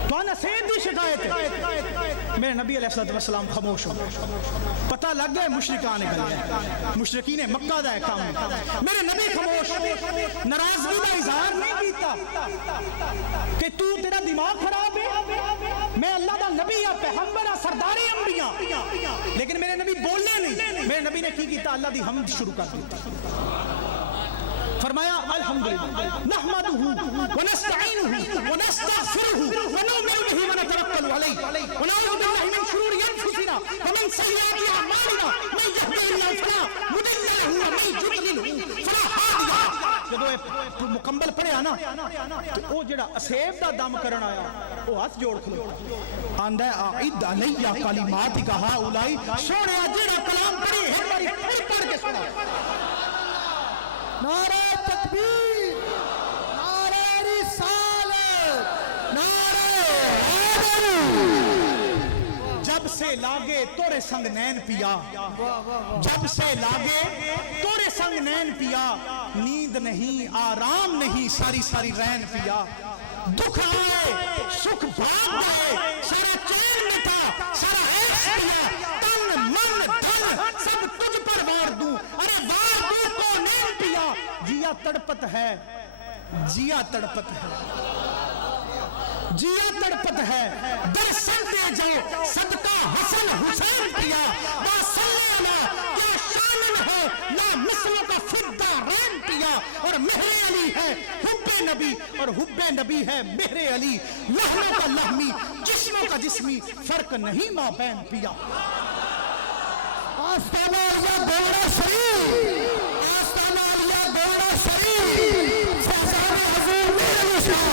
تو ان اسیب دی شکایت ہے میرے نبی علیہ الصلوۃ والسلام خاموش ہو پتہ لگ گیا مشرکان نکل گئے مشرکین مکہ دا ہے کام میرے نبی خاموش ناراضگی دا اظہار نہیں کیتا کہ تو تیرا دماغ خراب ہے میں اللہ دا نبی ہاں پیغمبر ہاں سردار انبیاء لیکن میرے نبی بولنے نہیں میرے نبی نے کی کیتا اللہ دی حمد شروع کر دی فرمایا الحمدللہ نحمدہ ونستعینہ ونستغفرہ ونؤمن بہ ونتوکل علیہ ونعوذ باللہ من شرور انفسنا ومن سیئات اعمالنا من یهده اللہ فلا مضل له ومن یضلل فلا ہادی له جدو مکمل پڑھیا نا او جڑا اسیب دا دم کرن آیا او ہاتھ جوڑ کھلو آندا ہے اعد علی کلماتک ہؤلاء سونے جڑا کلام پڑھی ہے پڑھ کے سنا نعرہ تکبیر نعرہ رسالت نعرہ جب سے لاگے تورے سنگ نین پیا جب سے لاگے تورے سنگ نین پیا نیند نہیں آرام نہیں ساری ساری رین پیا دکھ آئے سکھ بھاگ گئے سارا چین مٹا سارا عیش پیا تن من دھن سب تجھ پر وار دوں ارے وار دوں کو نیند پیا جیا تڑپت ہے جیا تڑپت ہے جیا تڑپت ہے درسن دے جاؤ صدقہ حسن حسین کیا با سلانا کیا شامل ہے لا مثلوں کا فردہ رین پیا اور مہر علی ہے حب نبی اور حب نبی ہے مہر علی لحموں کا لحمی جسموں کا جسمی فرق نہیں ماں بین پیا آستانہ یا گوڑا شریف آستانہ یا گوڑا شریف فیضان حضور میرے نشان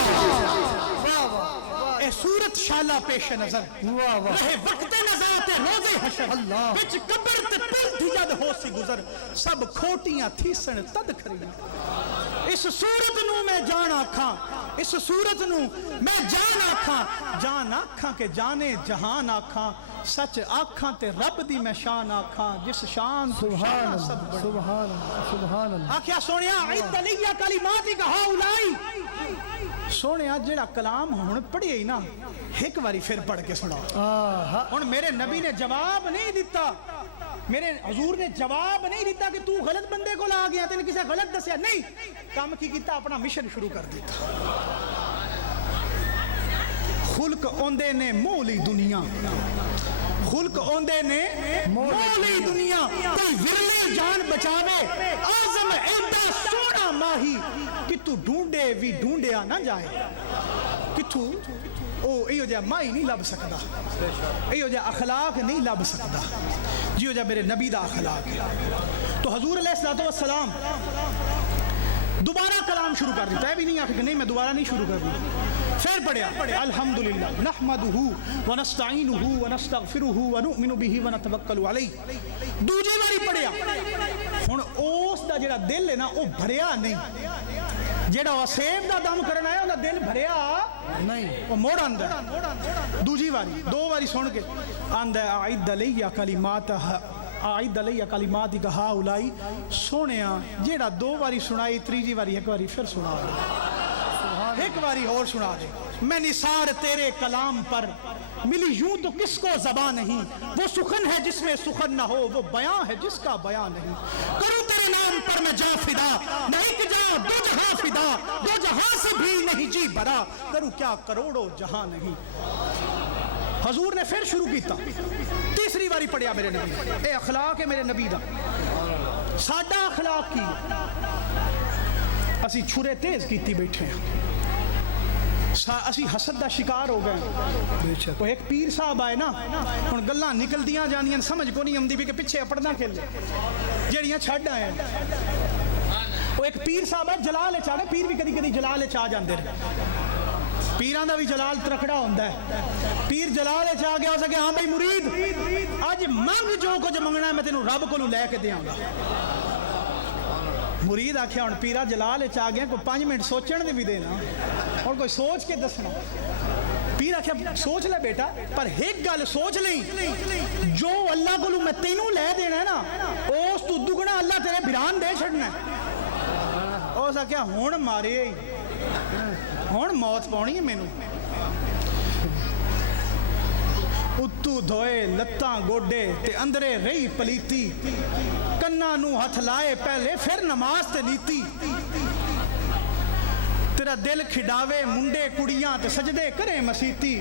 اے صورت شالہ پیش نظر رہے وقت نزاعت روزے حشر اللہ وچ قبر تے پل تھی جد ہو سی گزر سب کھوٹیاں تھیسن تد کھڑیاں اس صورت نو میں جان آکھاں اس صورت نو میں جان آکھاں کہ جانے جہان آکھاں سچ آکھاں تے رب دی میں شان آکھاں جس شان سبحان اللہ سبحان اللہ سبحان اللہ آکھیا سونیا عید علیہ کلمات کہا اولائی سونیا جڑا کلام ہن پڑھیا ہی نا ایک باری پھر پڑھ کے سنا ہن میرے نبی نے جواب نہیں دیتا میرے حضور نے جواب نہیں دیتا کہ تو غلط بندے کو لا گیا تین کسے غلط دسیا نہیں کام کی کیتا اپنا مشن شروع کر دیتا خلق اوندے نے مولی دنیا خلق اوندے نے مولی دنیا کوئی ورلے جان بچاوے آزم ایڈا سونا ماہی کہ تو ڈھونڈے بھی ڈھونڈیا نہ جائے کہ تو ایو جا مائی نہیں لب سکتا ایو جا اخلاق نہیں لب سکتا جیو جا میرے نبی دا اخلاق ہے تو حضور علیہ السلام دوبارہ کلام شروع کر دیتا ہے بھی نہیں آخر کہ نہیں میں دوبارہ نہیں شروع کر دوں پھر پڑھیا الحمدللہ نحمدہ ونستعینہ ونستغفرہ ونؤمن بہ ونتوکل علیہ دوجے باری پڑھیا ہن اس دا جڑا دل ہے نا وہ بھریا نہیں جڑا وسیب دا دم کرنا ہے وہ دل بھریا نہیں وہ موڑ اندر دوجی باری دو باری سن کے اندر اعد علیہ کلمات کہا اولائی سونیا جیڑا دو باری سنائی تریجی باری ایک باری پھر سنا دے ایک باری اور سنا دے میں نثار تیرے کلام پر ملی یوں تو کس کو زبان نہیں وہ سخن ہے جس میں سخن نہ ہو وہ بیان ہے جس کا بیان نہیں کروں تیرے نام پر میں جا فدا میں ایک جا دو جہاں فدا دو جہاں سے بھی نہیں جی برا کروں کیا کروڑوں جہاں نہیں حضور نے پھر شروع کیتا تیسری باری پڑھیا میرے نبی اے اخلاق ہے میرے نبی دا ساڈا اخلاق کی اسی چھرے تیز کیتی بیٹھے ہیں اسی حسد دا شکار ہو گئے تو ایک پیر صاحب آئے نا ہن گلاں نکل دیاں جانیاں سمجھ کو نہیں آمدی بھی کہ پیچھے اپڑنا کھیل جڑیاں چھڈ آئے وہ ایک پیر صاحب ہے جلال چاڑے پیر بھی کدی کدی جلال چا جاندے پیران دا بھی جلال ترکڑا ہوندہ ہے پیر جلال چاہ گیا ہو سکے ہاں بھائی مرید آج منگ جو کچھ منگنا ہے میں تینوں رب کو لے کے دیاں گا مرید آکھیا ہن پیرا جلال چاہ گیا کوئی 5 منٹ سوچن دے بھی دینا اور کوئی سوچ کے دسنا پیر آکھیا سوچ لے بیٹا پر ایک گل سوچ لیں جو اللہ کو میں تینوں لے دینا ہے نا اس تو دگنا اللہ تیرے بھران دے چھڑنا ہے او سکیا ہون مارے ہون موت پاؤنی ہے میں نو اتو دھوئے لتاں گوڈے تے اندرے رہی پلیتی کنہ نو ہتھ لائے پہلے پھر نماز تے لیتی تیرا دل کھڈاوے منڈے کڑیاں تے سجدے کرے مسیتی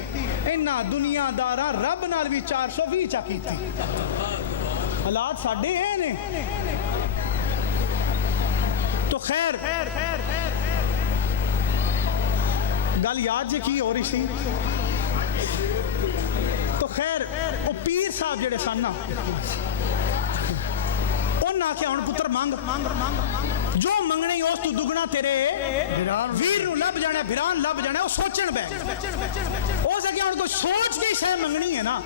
انہا دنیا دارا رب نال بھی 420 چا کیتی حالات ساڑھے ہیں نے تو خیر گل یاد جے کی ہو رہی سی تو خیر وہ پیر صاحب جڑے سن نا انہاں آکھیا ہن پتر مانگ جو منگنے اس تو دگنا تیرے ویر نو لب جانا ہے بھران لب جانا ہے وہ سوچن بے ہو سکیا ہن کوئی سوچ کے شے منگنی ہے نا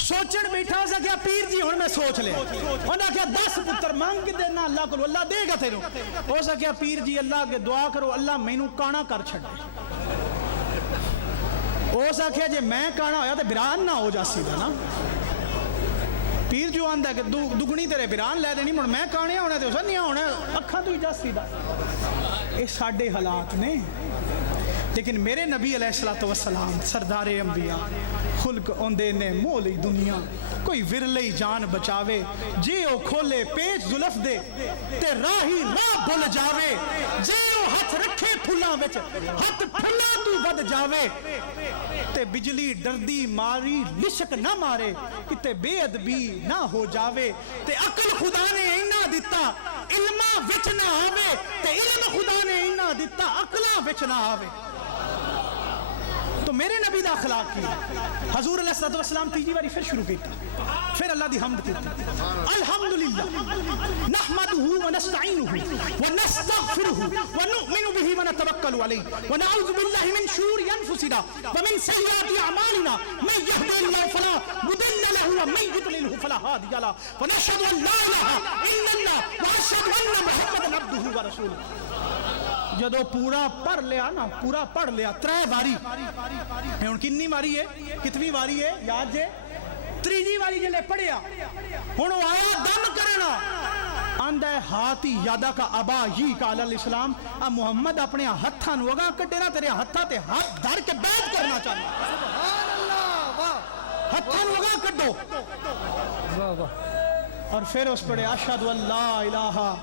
سوچن بیٹھا ہو سکیا پیر جی ہن میں سوچ لے انہاں آکھیا 10 پتر مانگ کے دینا اللہ کو اللہ دے گا تیروں ہو سکیا پیر جی اللہ کے دعا کرو اللہ مینوں کانا کر چھڑے ہو سکیا جے میں کانا ہویا تو بھران نہ ہو جا سیدھا نا پیر جو آندہ ہے کہ دگنی تیرے بھران لے دینی مڑ میں کانے ہونا تے اسا نہیں ہونا اکھاں تو ہی جا سیدھا اے ساڑھے حالات نے لیکن میرے نبی علیہ السلام سردار انبیاء خلق اوندے نے مولی دنیا کوئی ورلئی جان بچاوے جے او کھولے پیچ زلف دے تے راہی راہ بھول جاوے جے او ہاتھ رکھے پھلاں وچ ہاتھ پھلاں تو ود جاوے تے بجلی ڈردی ماری لشک نہ مارے کتے بے ادبی نہ ہو جاوے تے عقل خدا نے اینا دیتا علمہ وچ نہ آوے تے علم خدا نے اینا دیتا عقلہ وچ نہ آوے تو میرے نبی دا اخلاق کی حضور علیہ الصلوۃ والسلام تیجی باری پھر شروع کیتا پھر اللہ دی حمد کیتی الحمدللہ نحمده ونستعینه ونستغفره ونؤمن به ونتوکل علیہ ونعوذ باللہ من شرور انفسنا ومن سیئات اعمالنا من يهده الله فلا مضل له ومن يضلل فلا هادي له ونشهد ان لا الہ الا اللہ واشهد ان محمدا عبدہ ورسولہ جدو پورا پڑھ لیا نا پورا پڑھ لیا 3 باری ہن کنی باری ہے کتنی باری ہے یاد جے تیجی باری جلے پڑھیا ہن آیا دم کرنا آندا ہے ہاتھ یادا کا ابا ہی قال الاسلام محمد اپنے ہتھاں نو اگاں کڈے نا تیرے ہتھاں تے ہاتھ دھر کے بیعت کرنا چاہتا سبحان اللہ واہ ہتھاں نو اگاں کڈو واہ واہ اور پھر اس پڑھے اشہد ان لا الہ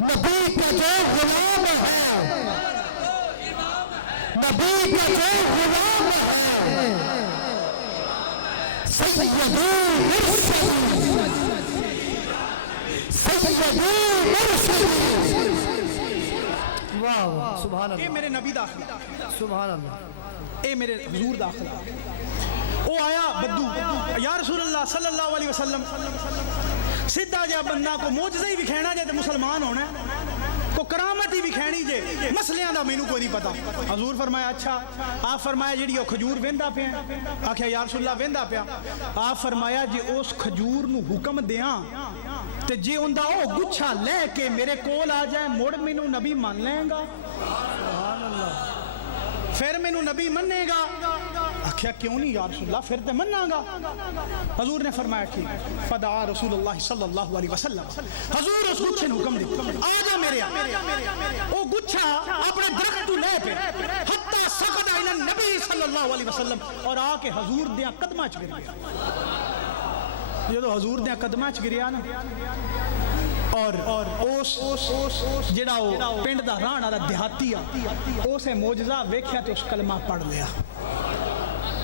نبی کا جو غلام ہے نبی کا جو غلام ہے سیدی مرسلین سیدی مرسلین واہ سبحان اللہ اے میرے نبی دا اخلاق سبحان اللہ اے میرے حضور دا اخلاق او آیا بدو یا رسول اللہ صلی اللہ علیہ وسلم سیدھا جا بندہ کو معجزہ ہی دکھانا جے تے مسلمان ہونا ہے کو کرامت ہی دکھانی جے مسلیاں دا مینوں کوئی نہیں پتا حضور فرمایا اچھا آپ فرمایا جیڑی او کھجور ویندا پیا آکھیا یا رسول اللہ ویندا پیا آپ فرمایا جے اس کھجور نو حکم دیاں تے جے اوندا او گچھا لے کے میرے کول آ جائے مڑ مینوں نبی مان لیں گا سبحان اللہ پھر مینوں نبی منے گا آخیا کیوں نہیں یا رسول اللہ پھر تے منا گا حضور نے فرمایا ٹھیک فدعا رسول اللہ صلی اللہ علیہ وسلم حضور اس گچھے نے حکم دی آ جا میرے او گچھا اپنے درخت تو لے پہ حتی سقط علی النبی صلی اللہ علیہ وسلم اور آ کے حضور دیاں قدماں چ گریا جدو حضور دیاں قدماں چ گریا نا اور اس جڑا او پنڈ دا رہن والا دیہاتی اسے معجزہ ویکھیا تے اس کلمہ پڑھ لیا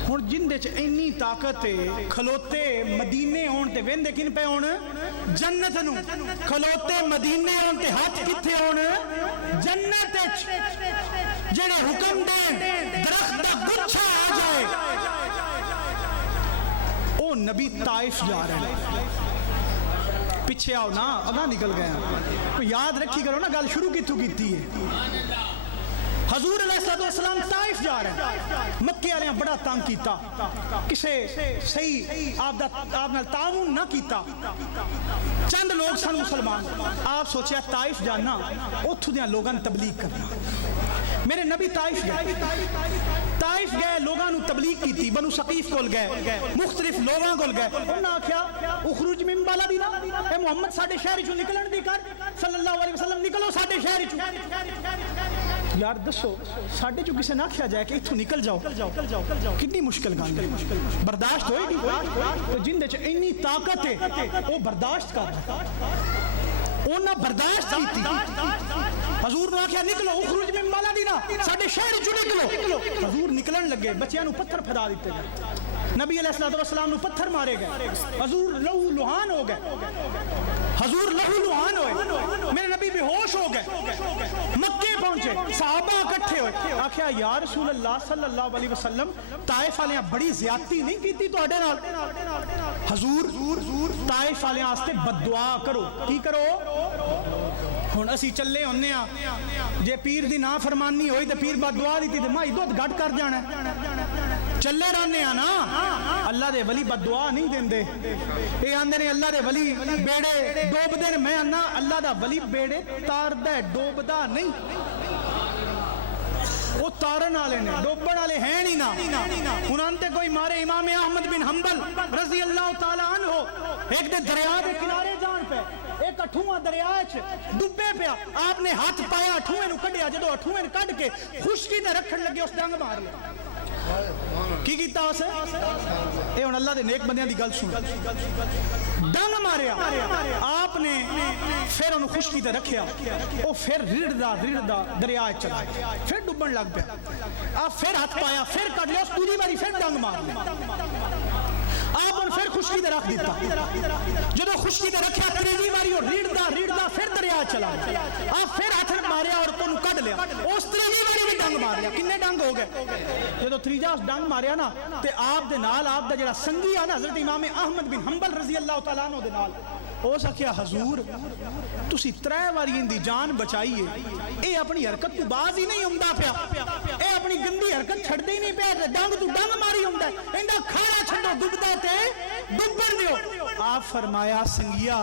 ہن جن دے چ اینی طاقت ہے کھلوتے مدینے ہون تے ویندے کن پہ ہون جنت نو کھلوتے مدینے ہون تے ہاتھ کتھے ہون جنت وچ جڑے حکم دین درخت دا گچھا آ جائے او نبی طائف جا رہے ہیں پیچھے آؤ نا اگاں نکل گیا یاد رکھی کرو نا گل شروع کتوں کیتی ہے حضور علیہ السلام طائف جا رہے ہیں مکے والے بڑا تنگ کیتا کسے صحیح آپ نال تعاون نہ کیتا چند لوگ سن مسلمان آپ سوچیا طائف جانا اتھوں دیاں لوگاں تبلیغ کرنا میرے نبی طائف گئے لوگاں نو تبلیغ کیتی بنو ثقیف کول گئے مختلف لوگاں کول گئے انہاں آکھیا اخرج من بلدنا اے محمد ساڈے شہر چوں نکلن دی کر صلی اللہ علیہ وسلم نکلو ساڈے شہر چوں یار دسو ساڈے چوں کسے نہ آکھیا جائے کہ ایتھوں نکل جاؤ کتنی مشکل گل ہے برداشت ہوئے گی تو جن دے چ اتنی طاقت ہے وہ برداشت کر انہاں برداشت کیتی حضور نے آکھیا نکلو اخرج من بلدنا ساڈے شہر چوں نکلو حضور نکلن لگے بچیاں نو پتھر پھدا دتے گئے نبی علیہ الصلوۃ والسلام نو پتھر مارے گئے حضور لہو لہان ہو گئے حضور لہو لہان ہوئے میرے نبی بے ہوش ہو گئے مکے پہنچے صحابہ اکٹھے ہوئے آکھیا یا رسول اللہ صلی اللہ علیہ وسلم طائف والیاں بڑی زیادتی نہیں کیتی تواڈے نال حضور طائف والیاں واسطے بد دعا کرو کی کرو ہن اسی چلے ہونے ہاں جے پیر دی نافرمانی ہوئی تے پیر بد دعا دیتی تے مائی دودھ گھٹ کر جانا چلے رہنے ہاں نا اللہ دے ولی بد دعا نہیں دیندے اے آندے نے اللہ دے ولی بیڑے ڈوب دے میں آنا اللہ دا ولی بیڑے تار دے ڈوب دا نہیں وہ تارن والے نے ڈوبن والے ہیں نہیں نا انہاں تے کوئی مارے امام احمد بن حنبل رضی اللہ تعالی عنہ ایک دے دریا دے کنارے جان پہ ایک اٹھواں دریا چ ڈبے پیا آپ نے ہاتھ پایا اٹھویں نو کڈیا جدو اٹھویں کڈ کے خشکی تے رکھن لگے اس ڈنگ مار لیا کی کیتا اسے اے ہن اللہ دے نیک بندیاں دی گل سن ڈنگ ماریا آپ نے پھر انہوں خشکی تے رکھیا او پھر ریڑدا دریا چلا پھر ڈبن لگ پیا آپ پھر ہاتھ پایا پھر کٹ لیا اس دوسری باری پھر ڈنگ مار لیا آپ ان پھر خشکی تے رکھ دیتا جدو خشکی تے رکھیا تیسری باری اور ریڑدا پھر دریا چلا آپ پھر ہاتھ ماریا اور تو کڈ لیا اس تیسری باری ਡੰਗ ਮਾਰਿਆ। ਕਿੰਨੇ ਡੰਗ ਹੋ ਗਏ? ਜਦੋਂ ਤੀਜਾ ਡੰਗ ਮਾਰਿਆ ਨਾ ਤੇ ਆਪ ਦੇ ਨਾਲ ਆਪ ਦਾ ਜਿਹੜਾ ਸੰਗੀ ਆ ਨਾ ਹਜ਼ਰਤ ਇਮਾਮ ਅਹਿਮਦ ਬਿਨ ਹੰਬਲ ਰਜ਼ੀ ਅੱਲਾਹ ਤਆਲਾ ਅਨਹੂ ਦੇ ਨਾਲ ਉਹ ਸਕਿਆ ਹਜ਼ੂਰ ਤੁਸੀਂ 3 ਵਾਰੀ ਇਹਦੀ ਜਾਨ ਬਚਾਈਏ, ਇਹ ਆਪਣੀ ਹਰਕਤ ਤੋਂ ਬਾਜ਼ ਹੀ ਨਹੀਂ ਹੁੰਦਾ ਪਿਆ, ਇਹ ਆਪਣੀ ਗੰਦੀ ਹਰਕਤ ਛੱਡਦੇ ਹੀ ਨਹੀਂ ਪਿਆ, ਡੰਗ ਤੋਂ ਡੰਗ ਮਾਰੀ ਹੁੰਦਾ, ਇਹਦਾ ਖਾਣਾ ਛੱਡੋ, ਡੁੱਬਦਾ ਤੇ ਡੁੱਬਣ ਦਿਓ। ਆਪ ਫਰਮਾਇਆ ਸੰਗਿਆ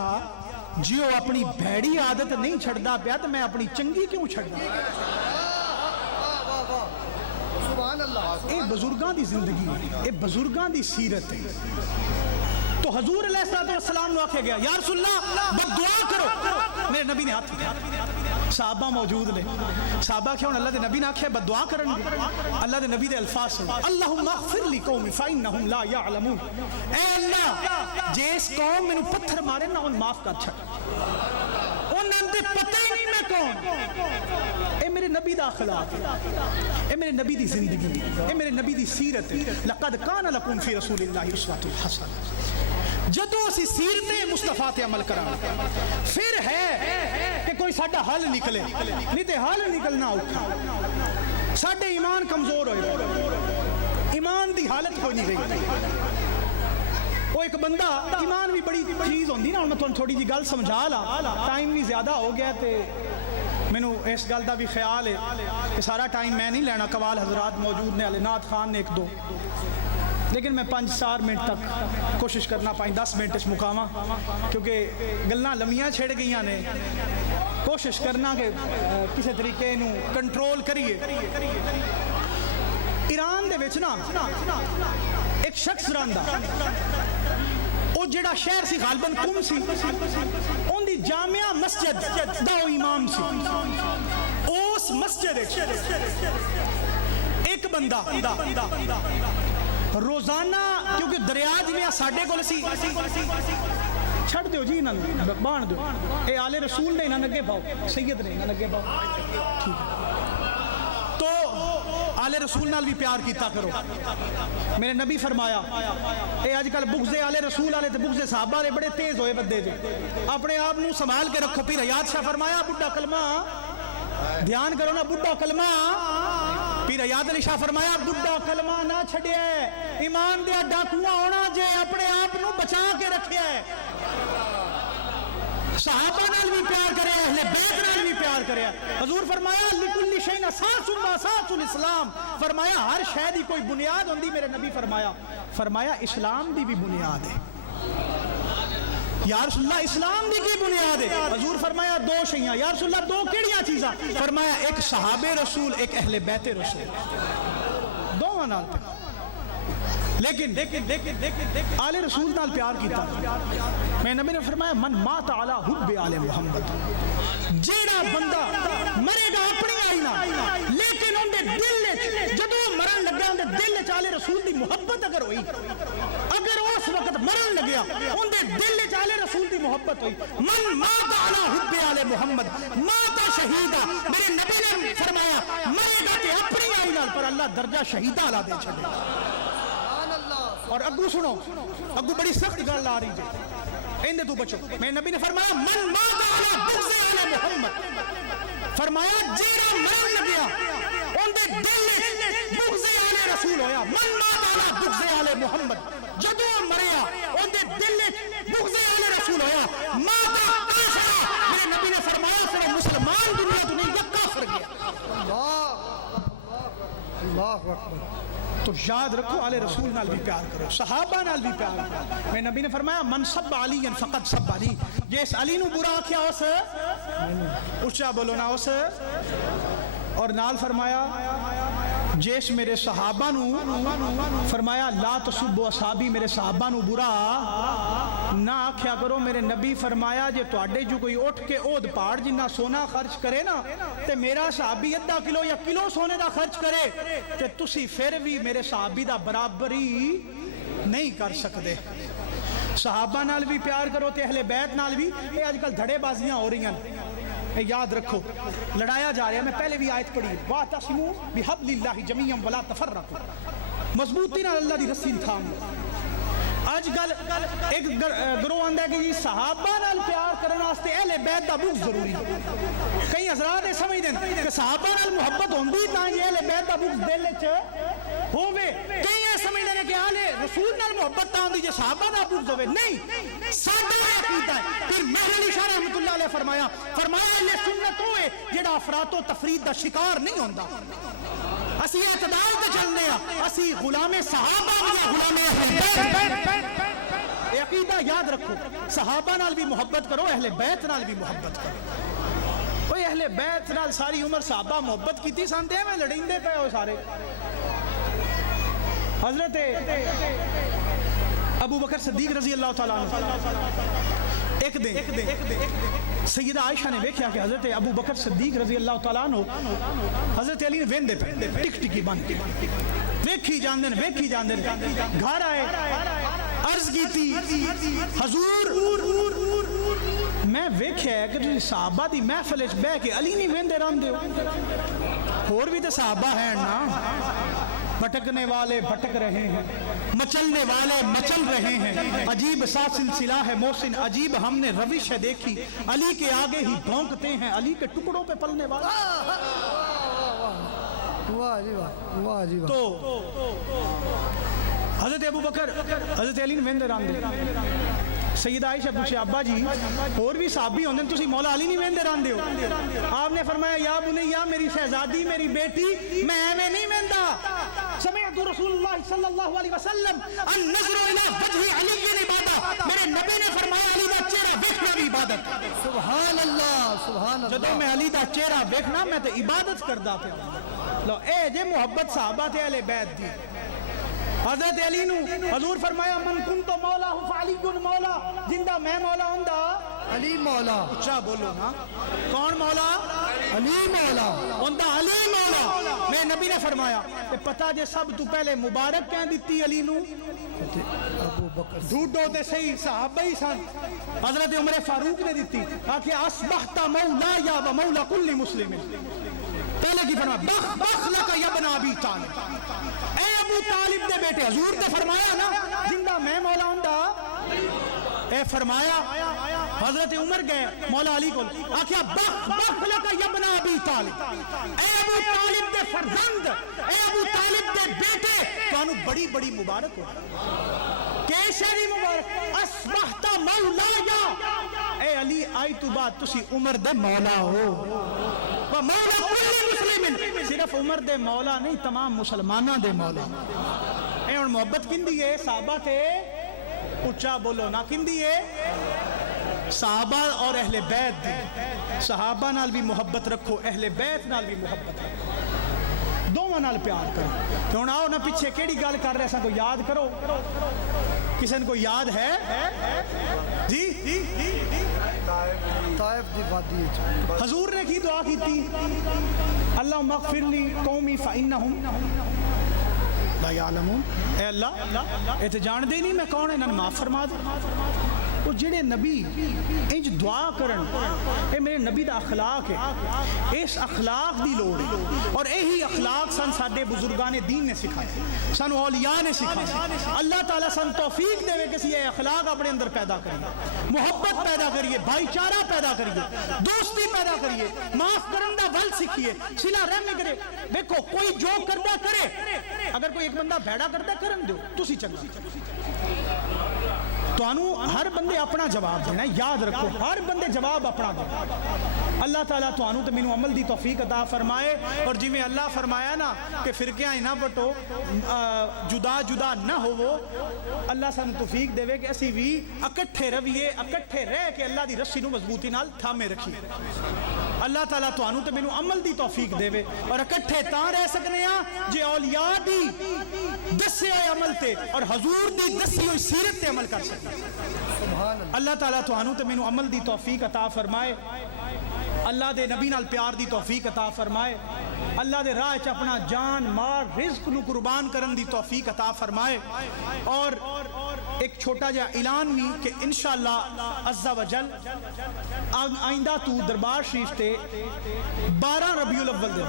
ਜੇ ਉਹ ਆਪਣੀ ਭੈੜੀ ਆਦਤ ਨਹੀਂ ਛੱਡਦਾ ਪਿਆ ਤੇ ਮੈਂ ਆਪਣੀ ਚੰਗੀ ਕਿਉਂ ਛੱਡਦਾ? ਇਹ ਬਜ਼ੁਰਗਾਂ ਦੀ ਜ਼ਿੰਦਗੀ ਹੈ, ਇਹ ਬਜ਼ੁਰਗਾਂ ਦੀ ਸੀਰਤ ہے। تو حضور علیہ السلام نے آکھے گیا یا رسول اللہ بدعا کرو، میرے نبی نے ہاتھ اٹھایا، صحابہ موجود نے، صحابہ کیا اللہ دے نبی نے آکھے بدعا کرن، اللہ دے نبی دے الفاظ سن اللہم اغفر لی قومی فإنہم لا یعلمون، اے اللہ جس قوم میں پتھر مارے نہ ان معاف کر چھڑ، انہوں نے پتہ ہی نہیں میں کون، اے میرے نبی دا اخلاق ہے، اے میرے نبی دی زندگی، اے میرے نبی دی سیرت ہے، لقد کان لکم فی رسول اللہ اسوۃ حسنہ۔ جدو اسی سیرت مصطفیٰ تے عمل کرا پھر ہے کہ کوئی ساڈا حل نکلے، نہیں تے حل نکلنا اوکھا، ساڈے ایمان کمزور ہوئے، ایمان دی حالت کوئی نہیں رہی۔ وہ ایک بندہ ایمان بھی بڑی چیز ہوندی نا، میں تھوڑی تھوڑی جی گل سمجھا لا، ٹائم بھی زیادہ ہو گیا تے مینوں اس گل دا بھی خیال ہے کہ سارا ٹائم میں نہیں لینا، قوال حضرات موجود نے، علی نعت خان نے 1-2، لیکن میں 5-4 منٹ تک کوشش کرنا پائیں 10 منٹ اس مقامہ، کیونکہ گلاں لمیاں چھڑ گئیاں نے، کوشش کرنا کہ کسی طریقے نو کنٹرول کریے۔ ایران دے وچ نا ایک شخص رہندا، وہ جڑا شہر سی غالباً قم سی، ان دی جامعہ مسجد دا وہ امام سی، اس مسجد ایک بندہ روزانہ، کیونکہ دریا جویں ساڈے کول سی، چھڑ دیو جی انہاں نوں بان دیو، اے آل رسول نے انہاں اگے پاؤ، سید نے انہاں اگے پاؤ، ٹھیک ہے، تو آل رسول نال بھی پیار کیتا کرو۔ میرے نبی فرمایا اے اج کل بغض آل رسول والے تے بغض صحابہ والے بڑے تیز ہوئے بندے جے، اپنے آپ نو سنبھال کے رکھو۔ پیر حیات شاہ فرمایا بڈھا کلمہ، دھیان کرو نا، بڈھا کلمہ، پیر حیات علی شاہ فرمایا بڈھا کلمہ نہ چھڑیا ہے، ایمان دیا ڈاکواں ہونا جے اپنے آپ نو بچا کے رکھیا ہے۔ صحابہ نال بھی پیار کرے، اہل بیت نال بھی پیار کرے۔ حضور فرمایا لکل شیء اساس و اساس الاسلام، فرمایا ہر شے دی کوئی بنیاد ہوندی، میرے نبی فرمایا اسلام دی بھی بنیاد ہے۔ یا رسول اللہ اسلام دی کی بنیاد ہے؟ حضور فرمایا 2 شیاں۔ یا رسول اللہ 2 کیڑیاں چیزاں؟ فرمایا ایک صحابہ رسول، ایک اہل بیت رسول، دوواں نال لیکن آل رسول نال پیار کیتا۔ میں نبی نے فرمایا من مات علی حب آل محمد، جیڑا بندہ مرے گا اپنی آئی نہ، لیکن ان دے دل جدو مرن لگا ان دے دل وچ آل رسول دی محبت اگر ہوئی، اگر اس وقت مرن لگیا ان دے دل وچ آل رسول دی محبت ہوئی، من مات علی حب آل محمد مات شہیدا، میرے نبی نے فرمایا مرے گا تے اپنی آئی نال، پر اللہ درجہ شہیدہ علا دے چھڑے۔ اور اگو سنو، اگو بڑی سخت گل آ رہی ہے، اندے تو بچو۔ میں نبی نے فرمایا من مات علی بغض آل محمد، فرمایا جیڑا مرن لگیا ان دے دل بغض آل رسول ہویا، من مات علی بغض آل محمد، جدو مریا ان دے دل بغض آل رسول ہویا، مات کافر، میرے نبی نے فرمایا پھر مسلمان دنیا تو نہیں یہ کافر گیا۔ اللہ اکبر۔ تو یاد رکھو آل رسول نال بھی پیار کرو، صحابہ نال بھی پیار کرو۔ میں نبی نے فرمایا من سب علی فقط سب علی، جیس علی نو برا کیا اس اچھا بولو نا اس، اور نال فرمایا جیس میرے صحابہ نو، فرمایا لا تسبوا اصحابی، میرے صحابہ نو برا نہ آکھیا کرو۔ میرے نبی فرمایا جے تواڈے جو کوئی اٹھ کے اود پہاڑ جنہ سونا خرچ کرے نا تے میرا صحابی ادھا کلو یا کلو سونے دا خرچ کرے تے تسی پھر بھی میرے صحابی دا برابری نہیں کر سکتے۔ صحابہ نال بھی پیار کرو تے اہل بیت نال بھی۔ اے آج کل دھڑے بازیاں ہو رہی ہیں، اے یاد رکھو لڑایا جا رہا ہے۔ میں پہلے بھی آیت پڑھی وَاعْتَصِمُوا بِحَبْلِ اللَّهِ جَمِيعًا وَلَا تَفَرَّقُوا، مضبوطی نال اللہ دی رسی تھام۔ آج کل ایک گروہ آندا ہے کہ جی صحابہ نال پیار کرنے واسطے اہل بیت دا بغض ضروری کئی حضرات یہ سمجھ دیں کہ صحابہ نال محبت ہوندی تاں جے اہل بیت دا بغض دل وچ ہووے کئی یہ سمجھ دیں کہ اہل رسول نال محبت تاں ہوندی جے صحابہ دا بغض ہووے نہیں ساڈا عقیدہ ہے پھر مہر علی شاہ رحمۃ اللہ علیہ فرمایا اہل سنت ہوئے جڑا افراط و تفرید دا شکار نہیں ہوندا اسی اعتدال تے چلنے ہاں اسی غلام صحابہ یا غلام اہل بیت یہ عقیدہ یاد رکھو صحابہ نال بھی محبت کرو اہل بیت نال بھی محبت کرو اوے اہل بیت نال ساری عمر صحابہ محبت کیتی سانتے میں لڑیندے پے ہو سارے حضرت ابو بکر صدیق رضی اللہ تعالیٰ عنہ ایک دن سیدہ عائشہ نے دیکھا کہ حضرت ابو بکر صدیق رضی اللہ تعالیٰ عنہ حضرت علی نے ویندے پہ ٹک ٹکی بن کے ویکھی جاندن گھر آئے عرض کی تھی حضور میں ویکھیا ہے کہ تسی صحابہ دی محفل وچ بیٹھ کے علی نہیں ویندے رہندے ہو اور بھی تو صحابہ ہیں نا بھٹکنے والے بھٹک رہے ہیں مچلنے والے مچل رہے ہیں عجیب سا سلسلہ ہے محسن عجیب ہم نے روش ہے دیکھی علی کے آگے ہی بھونکتے ہیں علی کے ٹکڑوں پہ پلنے والے تو حضرت ابو بکر حضرت علی نے ویندے رہندے سیدہ عائشہ پوچھے ابا جی اور بھی صحابی ہوندے تسی مولا علی نہیں ویندے رہندے ہو آپ نے فرمایا یا بنیا میری شہزادی میری بیٹی میں ایویں نہیں ویندا سمعت رسول اللہ صلی اللہ علیہ وسلم النظر الى وجه علی عبادہ میرے نبی نے فرمایا علی دا چہرہ دیکھنا بھی عبادت سبحان اللہ جدوں میں علی دا چہرہ دیکھنا میں تے عبادت کردا پیا لو اے جے محبت صحابہ تے اہل بیت دی حضرت علی نو حضور فرمایا من کنت مولا فعلی مولا جندہ میں مولا ہوندا علی مولا اچھا بولو نا کون مولا علی مولا ہوندا علی مولا میں نبی نے فرمایا کہ پتہ جے سب تو پہلے مبارک کہہ دیتی علی نو ابو بکر ڈھوڈو تے صحیح صحابہ ہی سن حضرت عمر فاروق نے دیتی کہ اصبحت مولا یا و مولا کل مسلم پہلے کی فرمایا بخ لک یا ابن ابی طالب اے ابو طالب دے بیٹے حضور نے فرمایا نا زندہ میں مولا ہوندا اے فرمایا حضرت عمر گئے مولا علی کو آکھیا بخ لک یا ابن ابی طالب اے ابو طالب دے فرزند اے ابو طالب دے بیٹے تانوں بڑی بڑی مبارک ہو کیسری مبارک اصبحت مولا یا اے علی آئی تو بات تسی عمر دے مولا ہو مولا کل مسلم صرف عمر دے مولا نہیں تمام مسلمانہ دے مولا اے ان محبت کندی ہے صحابہ تے اچھا بولو نا کندی ہے صحابہ اور اہل بیت دی صحابہ نال بھی محبت رکھو اہل بیت نال بھی محبت رکھو دونوں نال پیار کرو تو ہن آؤ نا پیچھے کیڑی گل کر رہے ہیں کو یاد کرو کسی کو یاد ہے جی طائف دی وادی حضور نے کی دعا کی تھی اللہم اغفر لی قومی فإنہم لا یعلمون اے اللہ اے تے جان دے نہیں میں کون ہے انہاں معاف فرما دے وہ جڑے نبی انج دعا کرن اے میرے نبی دا اخلاق ہے اس اخلاق دی لوڑ ہے اور یہی اخلاق سن ساڈے بزرگان دین نے سکھائے سن اولیاء نے سکھائے اللہ تعالیٰ سن توفیق دے کہ یہ اخلاق اپنے اندر پیدا کریے محبت پیدا کریے بھائی چارہ پیدا کریے دوستی پیدا کریے معاف کرن دا ول سکھیے صلہ رحمی کرے دیکھو کوئی جو کردا کرے اگر کوئی ایک بندہ بھیڑا کردا کرن دیو تسی چنگا تو ہر بندے اپنا جواب دینا یاد رکھو ہر بندے جواب اپنا دے اللہ تعالیٰ تو تے مینوں عمل دی توفیق عطا فرمائے اور جی میں اللہ فرمایا نا کہ فرقیاں نہ بٹو جدا جدا نہ ہوو اللہ سانو توفیق دے کہ اسی بھی اکٹھے رویے اکٹھے رہ کے اللہ دی رسی نو مضبوطی نال تھامے رکھیے اللہ تعالیٰ تو تے مینوں عمل دی توفیق دے اور اکٹھے تاں رہ سکنے ہاں جے اولیاء دی دسے ہوئے عمل تے اور حضور دی دسی ہوئی سیرت تے عمل کر سکتے اللہ تعالیٰ تو مینوں عمل دی توفیق عطا فرمائے اللہ دے نبی نال پیار دی توفیق عطا فرمائے اللہ دے راہ اپنا جان مال رزق نو قربان کرن دی توفیق عطا فرمائے اور ایک چھوٹا جا اعلان بھی کہ انشاءاللہ عز و جل آئندہ تو دربار شریف تے 12 ربیع الاول دے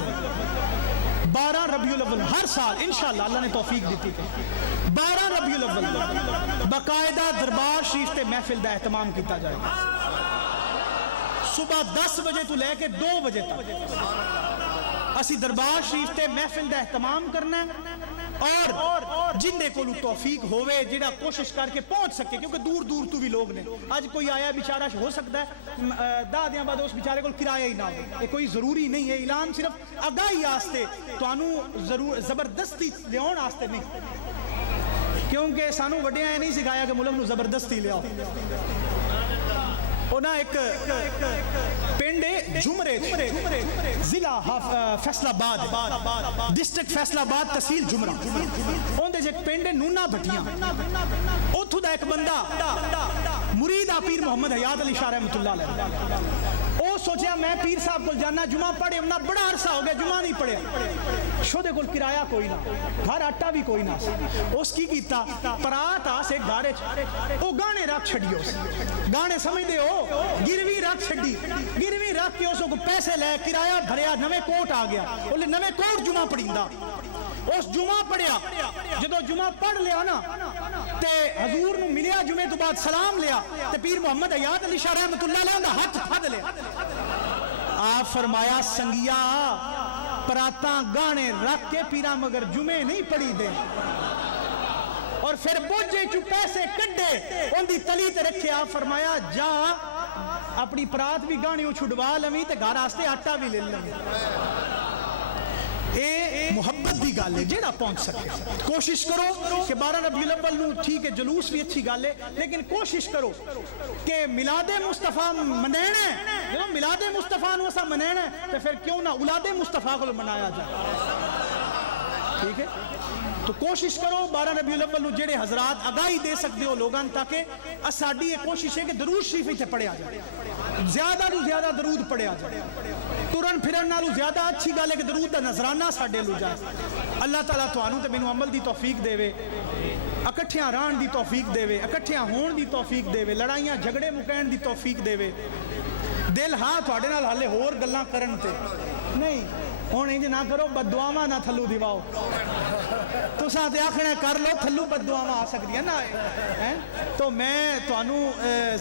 12 ربیع الاول ہر سال انشاءاللہ اللہ نے توفیق دیتی تھی 12 ربیع الاول باقاعدہ دربار شریف تے محفل دا اہتمام کیتا جائے صبح 10 بجے تو لے کے 2 بجے تک اسی دربار شریف تے محفل دا اہتمام کرنا ہے، اور جن دے کو توفیق ہوئے جڑا کوشش کر کے پہنچ سکے، کیونکہ دور دور تو بھی لوگ نے. آج کوئی آیا بیچارہ ہو سکتا ہے 10 دن بعد اس بیچارے کو کرایہ ہی نہ ہو، یہ کوئی ضروری نہیں ہے. اعلان صرف آگاہی واسطے، تانوں ضرور زبردستی لیاؤن واسطے نہیں، کیونکہ سانو وڈیاں نہیں سکھایا کہ ملک نو زبردستی لیاؤ. اونا ایک پنڈ جمرے ضلع فیصل آباد، ڈسٹرکٹ فیصل آباد، تحصیل جمرہ. اندر ایک پنڈ نونا بھٹیاں، اتھو دا ایک بندہ مرید پیر محمد حیات علی شاہ رحمۃ اللہ علیہ، او سوچیا میں پیر صاحب کو جانا، جمعہ پڑھے ہونا، بڑا عرصہ ہو گیا جمعہ نہیں پڑھیا، شودے کول کرایہ کوئی نہ، گھر آٹا بھی کوئی نہ. اس کی کیتا پرات آس ایک گھارے او گانے رکھ چھڑیو، گانے سمجھ دے ہو، گروی رکھ چھڑی، گروی رکھ کے اس کو پیسے لے کرایہ بھریا، نویں کوٹ آ گیا، بولے نویں کوٹ جمعہ پڑھیندا. اس جمعہ پڑھیا، جدو جمعہ پڑھ لیا نا تے حضور نو ملیا، جمعے تو بعد سلام لیا تے پیر محمد حیات علی شاہ رحمۃ اللہ علیہ دا ہاتھ پھڑ لیا. آپ فرمایا سنگیا پراتاں گانے رکھ کے پیرا مگر جمعے نہیں پڑھی دے، اور پھر بوجھے چو پیسے کڈے ان دی تلی تے رکھے. آپ فرمایا جا اپنی پرات بھی گانیوں چھڑوا لویں تے گھر آستے آٹا بھی لے لیں. اے محبت دی گل ہے جیڑا پہنچ سکے. کوشش کرو کہ 12 ربیع الاول نو ٹھیک ہے جلوس بھی اچھی گل ہے، لیکن کوشش کرو کہ میلاد مصطفیٰ منینا ہے. جب میلاد مصطفیٰ نو اسا منینا ہے تو پھر کیوں نہ اولاد مصطفیٰ کو منایا جائے. ٹھیک ہے، تو کوشش کرو 12 ربیع الاول نو جڑے حضرات آگاہی دے سکتے ہو لوگاں تاکہ ساڈی یہ کوشش ہے کہ درود شریف تے پڑھیا جائے، زیادہ تو زیادہ درود پڑھیا جائے. ترن پھرن نالو زیادہ اچھی گل ہے کہ درود دا نظرانہ ساڈے لو جائے. اللہ تعالیٰ تانوں تے مینوں عمل دی توفیق دے وے، اکٹھیاں رہن دی توفیق دے وے، اکٹھیاں ہون دی توفیق دے وے، لڑائیاں جھگڑے مکین دی توفیق دے وے. دل ہاں تواڈے نال حالے ہور گلاں کرن تے نہیں، ہن انج نہ کرو بد دعاواں نہ تھلو دیواؤ. تساں تے آکھنا کر لو تھلو بد دعاواں آ سکدیاں نا. تو میں تانوں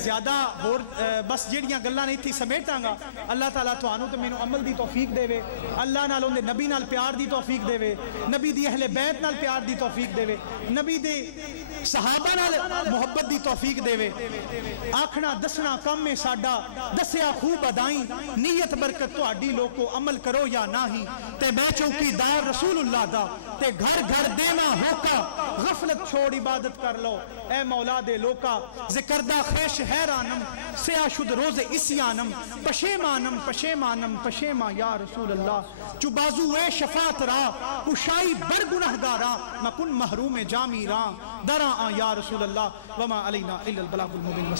زیادہ ہور بس جیڑیاں گلاں نہیں تھی سمیٹاں گا. اللہ تعالیٰ تانوں تے مینوں عمل دی توفیق دے وے، اللہ نال اون دے نبی نال پیار دی توفیق دے وے، نبی دی اہل بیت نال پیار دی توفیق دے وے، نبی دے صحابہ نال محبت دی توفیق دے وے. آکھنا دسنا کم ہے ساڈا، دسیا خوب ادائیں، نیت برکت تہاڈی لوکو، عمل کرو یا نہ ہی تے بے چوکی دار رسول اللہ دا تے گھر گھر دینا ہوکا، غفلت چھوڑ عبادت کر لو اے مولا دے لوکا. ذکردہ خیش حیرانم سیاہ شد روز اسیانم، پشیمانم پشیمانم پشیما یا رسول اللہ. چو بازو اے شفاعت را کشائی بر گنہگارا، مکن محروم جامی راں دراں یا رسول اللہ. وما علینا الا البلاغ المبین.